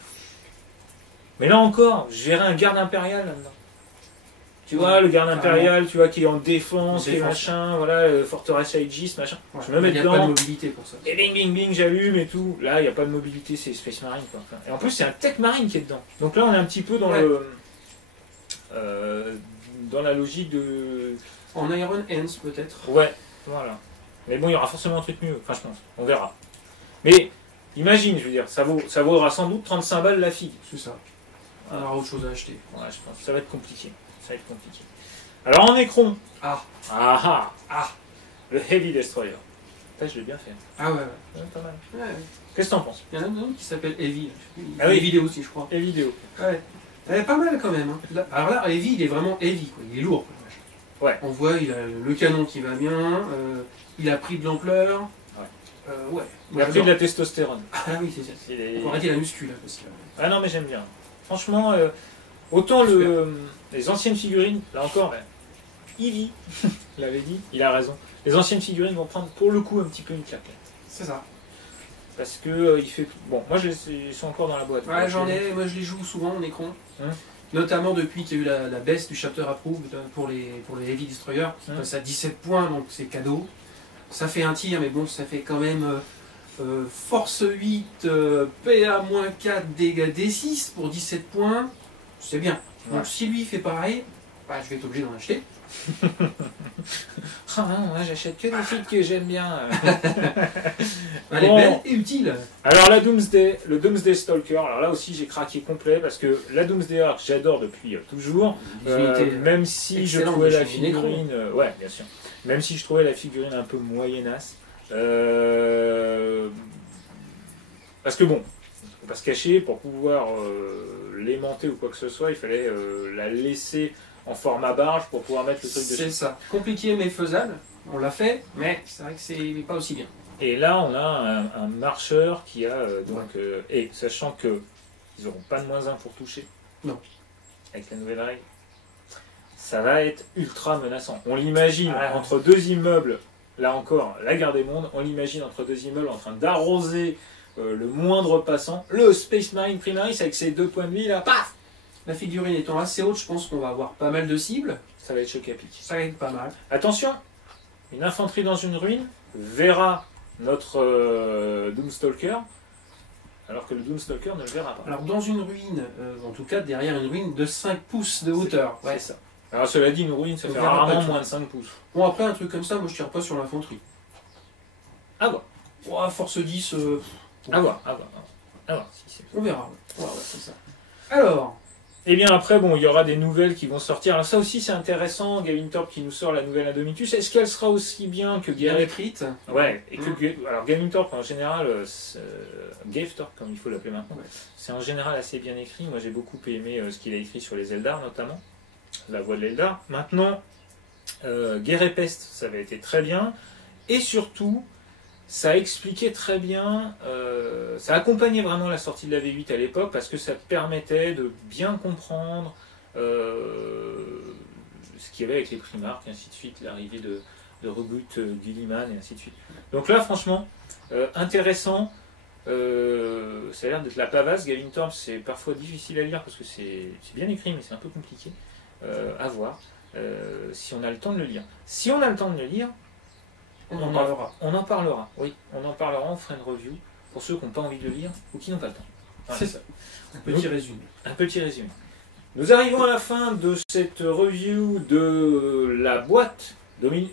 Mais là encore, je verrais un garde impérial là-dedans. Tu vois, le garde impérial, tu vois, qui est en défense, qui est machin, voilà, forteresse Aegis, machin. Ouais, je me mets il n'y a dedans. pas de mobilité pour ça. Et bing bing bing, j'allume et tout. Là, il n'y a pas de mobilité, c'est Space Marine quoi. Et en plus, c'est un Tech Marine qui est dedans. Donc là, on est un petit peu dans dans la logique de. En Iron Hands peut-être. Ouais, voilà. Mais bon, il y aura forcément un truc mieux, enfin je pense, on verra. Mais imagine, je veux dire, ça vaudra sans doute 35 balles la figue. C'est ça. On aura autre chose à acheter. Ouais, je pense, ça va être compliqué. Alors en écron. Ah. Le Heavy Destroyer. Ça, je l'ai bien fait. Ah ouais. Ouais, pas mal. Ouais. Qu'est-ce que t'en penses? Il y en a un autre qui s'appelle Heavy. Ah oui. Les vidéos aussi, je crois. Et vidéo. Ouais. Elle est pas mal quand même. Hein. Alors là, Heavy, il est vraiment heavy, quoi. Il est lourd. Quoi. Ouais. On voit, il a le canon qui va bien. Il a pris de l'ampleur. Ouais. Il a pris de la testostérone. Ah oui, c'est ça. Il est... Faut arrêter la muscu là. Parce que... Ah non, mais j'aime bien. Franchement, autant les anciennes figurines, là encore, Ivy l'avait dit, il a raison. Les anciennes figurines vont prendre pour le coup un petit peu une claquette. C'est ça. Parce que il fait. Bon, moi ils sont encore dans la boîte. Ouais, moi je les joue souvent en écran. Notamment depuis qu'il y a eu la baisse du chapter approved pour les Heavy Destroyer, qui passe à 17 points, donc c'est cadeau. Ça fait un tir, mais bon, ça fait quand même force 8, PA-4, dégâts D6 pour 17 points. C'est bien. Donc si lui fait pareil, je vais être obligé d'en acheter. Moi j'achète que des filles que j'aime bien. Elle est belle et utile. Alors le Doomsday Stalker, alors là aussi j'ai craqué complet parce que la Doomsday Ark j'adore depuis toujours. Même si je trouvais la figurine, ouais bien sûr. Même si je trouvais la figurine un peu moyennasse. Parce que bon, faut pas se cacher, pour pouvoir l'aimanter ou quoi que ce soit, il fallait la laisser en format barge pour pouvoir mettre le truc dessus. C'est ça. Compliqué mais faisable. On l'a fait, mais c'est vrai que c'est pas aussi bien. Et là, on a un marcheur qui a et sachant que ils n'auront pas de -1 pour toucher. Non. Avec la nouvelle règle, ça va être ultra menaçant. On l'imagine entre deux immeubles. Là encore, la Guerre des Mondes. On l'imagine entre deux immeubles en train d'arroser le moindre passant. Le Space Marine Primaris avec ses 2 points de vie là, paf. La figurine étant assez haute, je pense qu'on va avoir pas mal de cibles. Ça va être choc à pic. Ça va être pas mal. Attention, une infanterie dans une ruine verra notre Doomstalker, alors que le Doomstalker ne le verra pas. Alors dans une ruine, en tout cas derrière une ruine de 5 pouces de hauteur. C'est ça. Alors cela dit, une ruine, ça fait verra rarement pas moins de 5 pouces. Bon, après un truc comme ça, moi je tire pas sur l'infanterie. À voir. Oh, force 10, À voir, à voir. À voir. on verra. Ouais, c'est ça. Alors, Et bien après, bon, il y aura des nouvelles qui vont sortir. Alors ça aussi c'est intéressant, Gavin Thorpe qui nous sort la nouvelle Indomitus. Est-ce qu'elle sera aussi bien que bien Gareth? écrite. Ouais, et que alors Gavin Thorpe en général, Gave Thorpe comme il faut l'appeler maintenant, Ouais. c'est en général assez bien écrit. Moi j'ai beaucoup aimé ce qu'il a écrit sur les Eldar notamment, la voix de l'Eldar. Maintenant, Guerre et Peste, ça avait été très bien. Et surtout, ça expliquait très bien, ça accompagnait vraiment la sortie de la V8 à l'époque parce que ça permettait de bien comprendre ce qu'il y avait avec les Primarques et ainsi de suite, l'arrivée de Reboot Gilliman et ainsi de suite. Donc là, franchement, intéressant. Ça a l'air d'être la pavasse. Gavin Thorpe, c'est parfois difficile à lire parce que c'est bien écrit, mais c'est un peu compliqué à voir si on a le temps de le lire. Si on a le temps de le lire, On en parlera. on en parlera, oui. On en parlera, on fera une review pour ceux qui n'ont pas envie de le lire ou qui n'ont pas le temps. Voilà. C'est ça. Un petit résumé. Un petit résumé. Nous arrivons à la fin de cette review de la boîte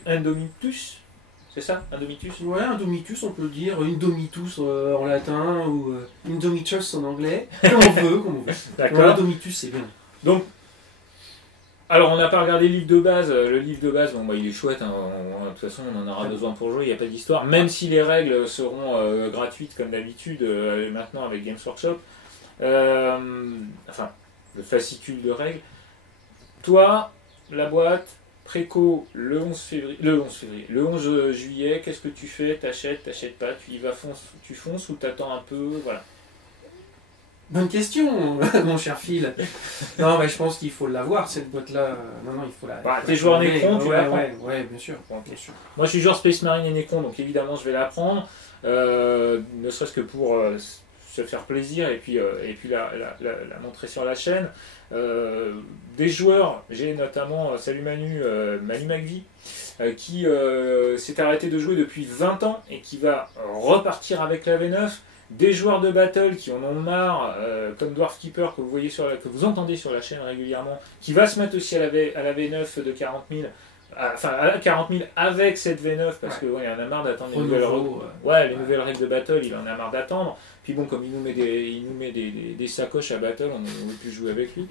Indomitus. C'est ça, Indomitus? Ouais, Indomitus, on peut le dire, Indomitus en latin ou Indomitus en anglais, comme on veut, comme on veut. D'accord. Indomitus, c'est bien. Donc, alors on n'a pas regardé le livre de base. Le livre de base, bon, bah, il est chouette. Hein. De toute façon, on en aura besoin pour jouer. Il n'y a pas d'histoire. Même si les règles seront gratuites comme d'habitude maintenant avec Games Workshop. Enfin, le fascicule de règles. Toi, la boîte, préco le 11 juillet, qu'est-ce que tu fais? T'achètes pas? Tu y vas, tu fonces ou t'attends un peu? Voilà. Bonne question, mon cher Phil. Non, mais je pense qu'il faut l'avoir, cette boîte-là. Non, il faut la... Bah, t'es joueur Necron, tu la prends. Ouais, bien sûr. Bon, okay. Bien sûr. Moi, je suis joueur Space Marine et Necron, donc évidemment, je vais la prendre. Ne serait-ce que pour se faire plaisir et puis la montrer sur la chaîne. Des joueurs, j'ai notamment, salut Manu, Manu McVie, qui s'est arrêté de jouer depuis 20 ans et qui va repartir avec la V9. Des joueurs de battle qui en ont marre, comme Dwarf Keeper que vous voyez que vous entendez sur la chaîne régulièrement, qui va se mettre aussi à la V9 de 40 000, enfin à la 40 000 avec cette V9 parce qu'il en a marre d'attendre les nouvelles règles de battle, il en a marre d'attendre. Puis bon, comme il nous met des sacoches à battle, on ne veut plus jouer avec lui.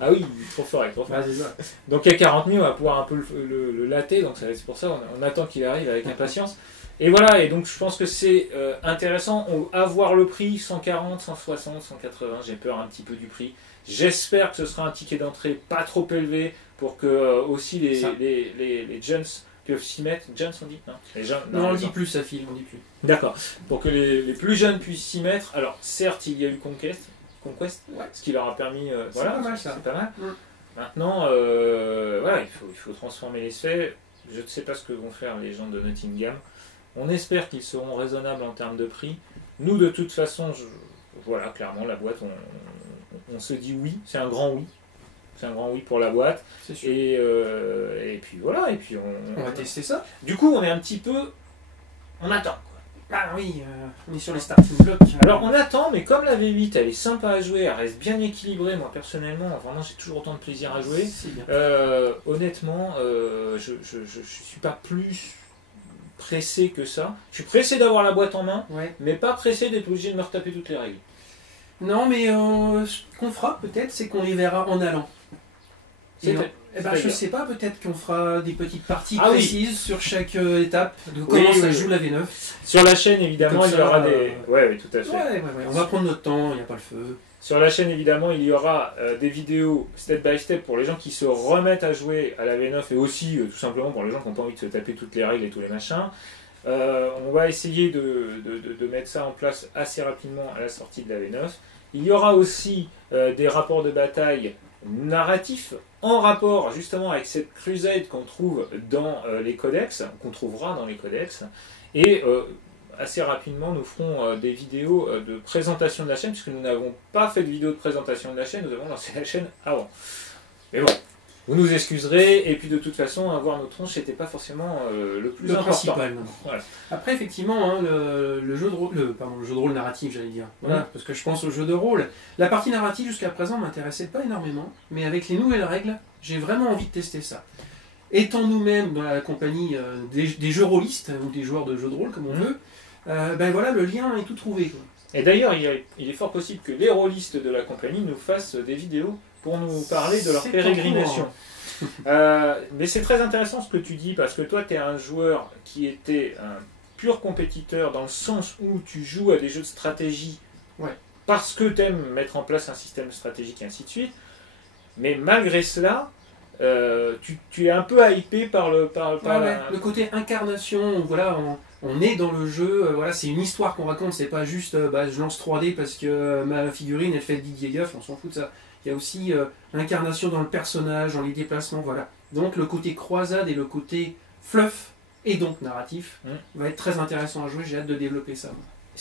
Ah oui, il est trop fort, trop fort. Ah, c'est ça. Donc à 40 000, on va pouvoir un peu le latter, donc c'est pour ça on attend qu'il arrive avec impatience. Et voilà, et donc je pense que c'est intéressant. Avoir le prix 140, 160, 180, j'ai peur un petit peu du prix. J'espère que ce sera un ticket d'entrée pas trop élevé pour que aussi les jeunes peuvent s'y mettre. Jeunes on dit non, les jeunes, non, on dit plus, ça file, on dit plus. D'accord. Pour que les plus jeunes puissent s'y mettre. Alors certes, il y a eu Conquest, ouais. ce qui leur a permis. Voilà, pas mal, ça. C'est pas mal. Maintenant, voilà, il faut transformer les faits. Je ne sais pas ce que vont faire les gens de Nottingham. On espère qu'ils seront raisonnables en termes de prix. Nous, de toute façon, voilà, clairement, la boîte, on se dit oui. C'est un grand oui. C'est un grand oui pour la boîte. C'est sûr. Et puis voilà. Et puis on va tester ça. Du coup, on est un petit peu. On attend. Ah oui, on est sur les starting blocks. Alors on attend, mais comme la V8, elle est sympa à jouer, elle reste bien équilibrée. Moi, personnellement, vraiment, j'ai toujours autant de plaisir à jouer. Honnêtement, je suis pas plus pressé que ça. Je suis pressé d'avoir la boîte en main, mais pas pressé d'être obligé de me retaper toutes les règles. Non, mais ce qu'on fera peut-être, c'est qu'on les verra en allant. Je sais pas, peut-être qu'on fera des petites parties précises sur chaque étape de comment ça joue la V9. Sur la chaîne, évidemment, il y aura des... Oui, tout à fait. Ouais. On va prendre notre temps, il n'y a pas le feu. Sur la chaîne, évidemment, il y aura des vidéos step by step pour les gens qui se remettent à jouer à la V9 et aussi, tout simplement, pour les gens qui n'ont pas envie de se taper toutes les règles et tous les machins. On va essayer de mettre ça en place assez rapidement à la sortie de la V9. Il y aura aussi des rapports de bataille narratifs en rapport justement avec cette crusade qu'on trouve dans les codex, qu'on trouvera dans les codex. Et assez rapidement, nous ferons des vidéos de présentation de la chaîne, puisque nous n'avons pas fait de vidéo de présentation de la chaîne, nous avons lancé la chaîne avant. Mais bon, Vous nous excuserez, et puis de toute façon, avoir nos tronches, c'était pas forcément le plus important. Principal. Voilà. Après, effectivement, hein, le jeu de rôle, le jeu de rôle narratif, j'allais dire. Voilà, parce que je pense au jeu de rôle. La partie narrative jusqu'à présent m'intéressait pas énormément, mais avec les nouvelles règles, j'ai vraiment envie de tester ça. Étant nous-mêmes dans la compagnie des jeux rôlistes, ou des joueurs de jeux de rôle, comme on veut, ben voilà, le lien est tout trouvé, quoi. Et d'ailleurs, il est fort possible que les rôlistes de la compagnie nous fassent des vidéos pour nous parler de leur pérégrination. Mais c'est très intéressant ce que tu dis, parce que toi, tu es un joueur qui était un pur compétiteur dans le sens où tu joues à des jeux de stratégie parce que tu aimes mettre en place un système stratégique et ainsi de suite. Mais malgré cela, tu es un peu hypé par le côté incarnation. Voilà, on est dans le jeu. Voilà, c'est une histoire qu'on raconte. C'est pas juste je lance 3D parce que ma figurine elle fait Didier Goff. On s'en fout de ça. Il y a aussi l'incarnation dans le personnage, dans les déplacements. Voilà. Donc le côté croisade et le côté fluff et donc narratif va être très intéressant à jouer. J'ai hâte de développer ça.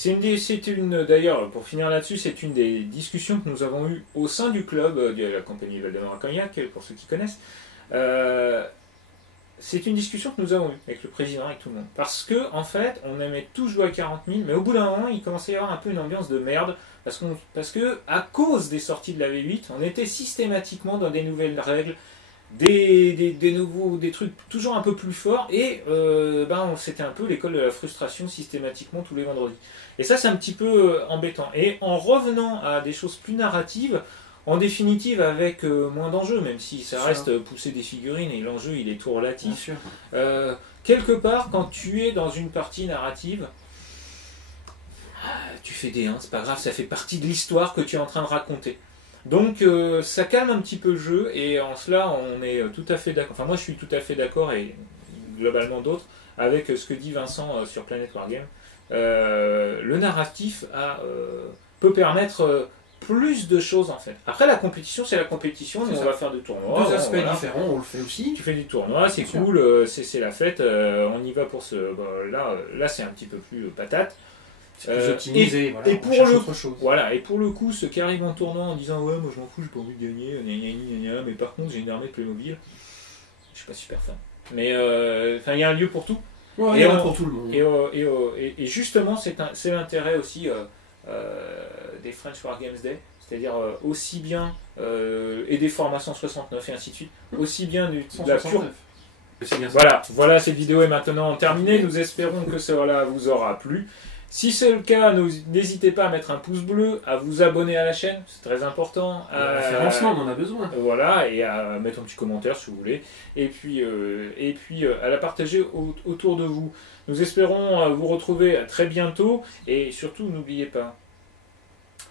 D'ailleurs, pour finir là-dessus, c'est une des discussions que nous avons eues au sein du club de la compagnie Valdemar Cognac, pour ceux qui connaissent. C'est une discussion que nous avons eue avec le président, avec tout le monde. Parce que, en fait, on aimait tous jouer à 40 000, mais au bout d'un moment, il commençait à y avoir un peu une ambiance de merde. Parce que, à cause des sorties de la V8, on était systématiquement dans des nouvelles règles, des trucs toujours un peu plus forts, et c'était un peu l'école de la frustration systématiquement tous les vendredis. Et ça, c'est un petit peu embêtant. Et en revenant à des choses plus narratives, en définitive avec moins d'enjeux, même si ça reste pousser des figurines et l'enjeu il est tout relatif. Quelque part, quand tu es dans une partie narrative, tu fais des 1, c'est pas grave, ça fait partie de l'histoire que tu es en train de raconter. Donc ça calme un petit peu le jeu, et en cela on est tout à fait d'accord. Enfin, moi je suis tout à fait d'accord, et globalement d'autres, avec ce que dit Vincent sur Planet Wargame. Le narratif peut permettre plus de choses en fait. Après, la compétition, c'est la compétition, on va faire des tournois. Deux aspects différents, on le fait aussi. Tu fais des tournois, c'est cool, c'est la fête, on y va pour ce. Là c'est un petit peu plus patate. C'est plus optimisé, et pour le coup, ceux qui arrivent en tournoi en disant ouais, moi je m'en fous, j'ai pas envie de gagner, mais par contre j'ai une armée de Playmobil, je suis pas super fan. Mais il y a un lieu pour tout. Ouais, il y en a pour tout le monde. Et justement, c'est l'intérêt aussi des French Wargames Day, c'est-à-dire aussi bien, et des formats 169 et ainsi de suite, aussi bien de la pure. Voilà, cette vidéo est maintenant terminée. Nous espérons que cela vous aura plu. Si c'est le cas, n'hésitez pas à mettre un pouce bleu, à vous abonner à la chaîne, c'est très important. Le référencement, on en a besoin. Voilà, et à mettre un petit commentaire si vous voulez. Et puis à la partager autour de vous. Nous espérons vous retrouver très bientôt. Et surtout, n'oubliez pas,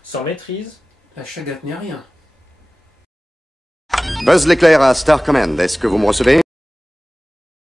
sans maîtrise, la chagat n'est rien. Buzz l'éclair à Star Command, est-ce que vous me recevez ?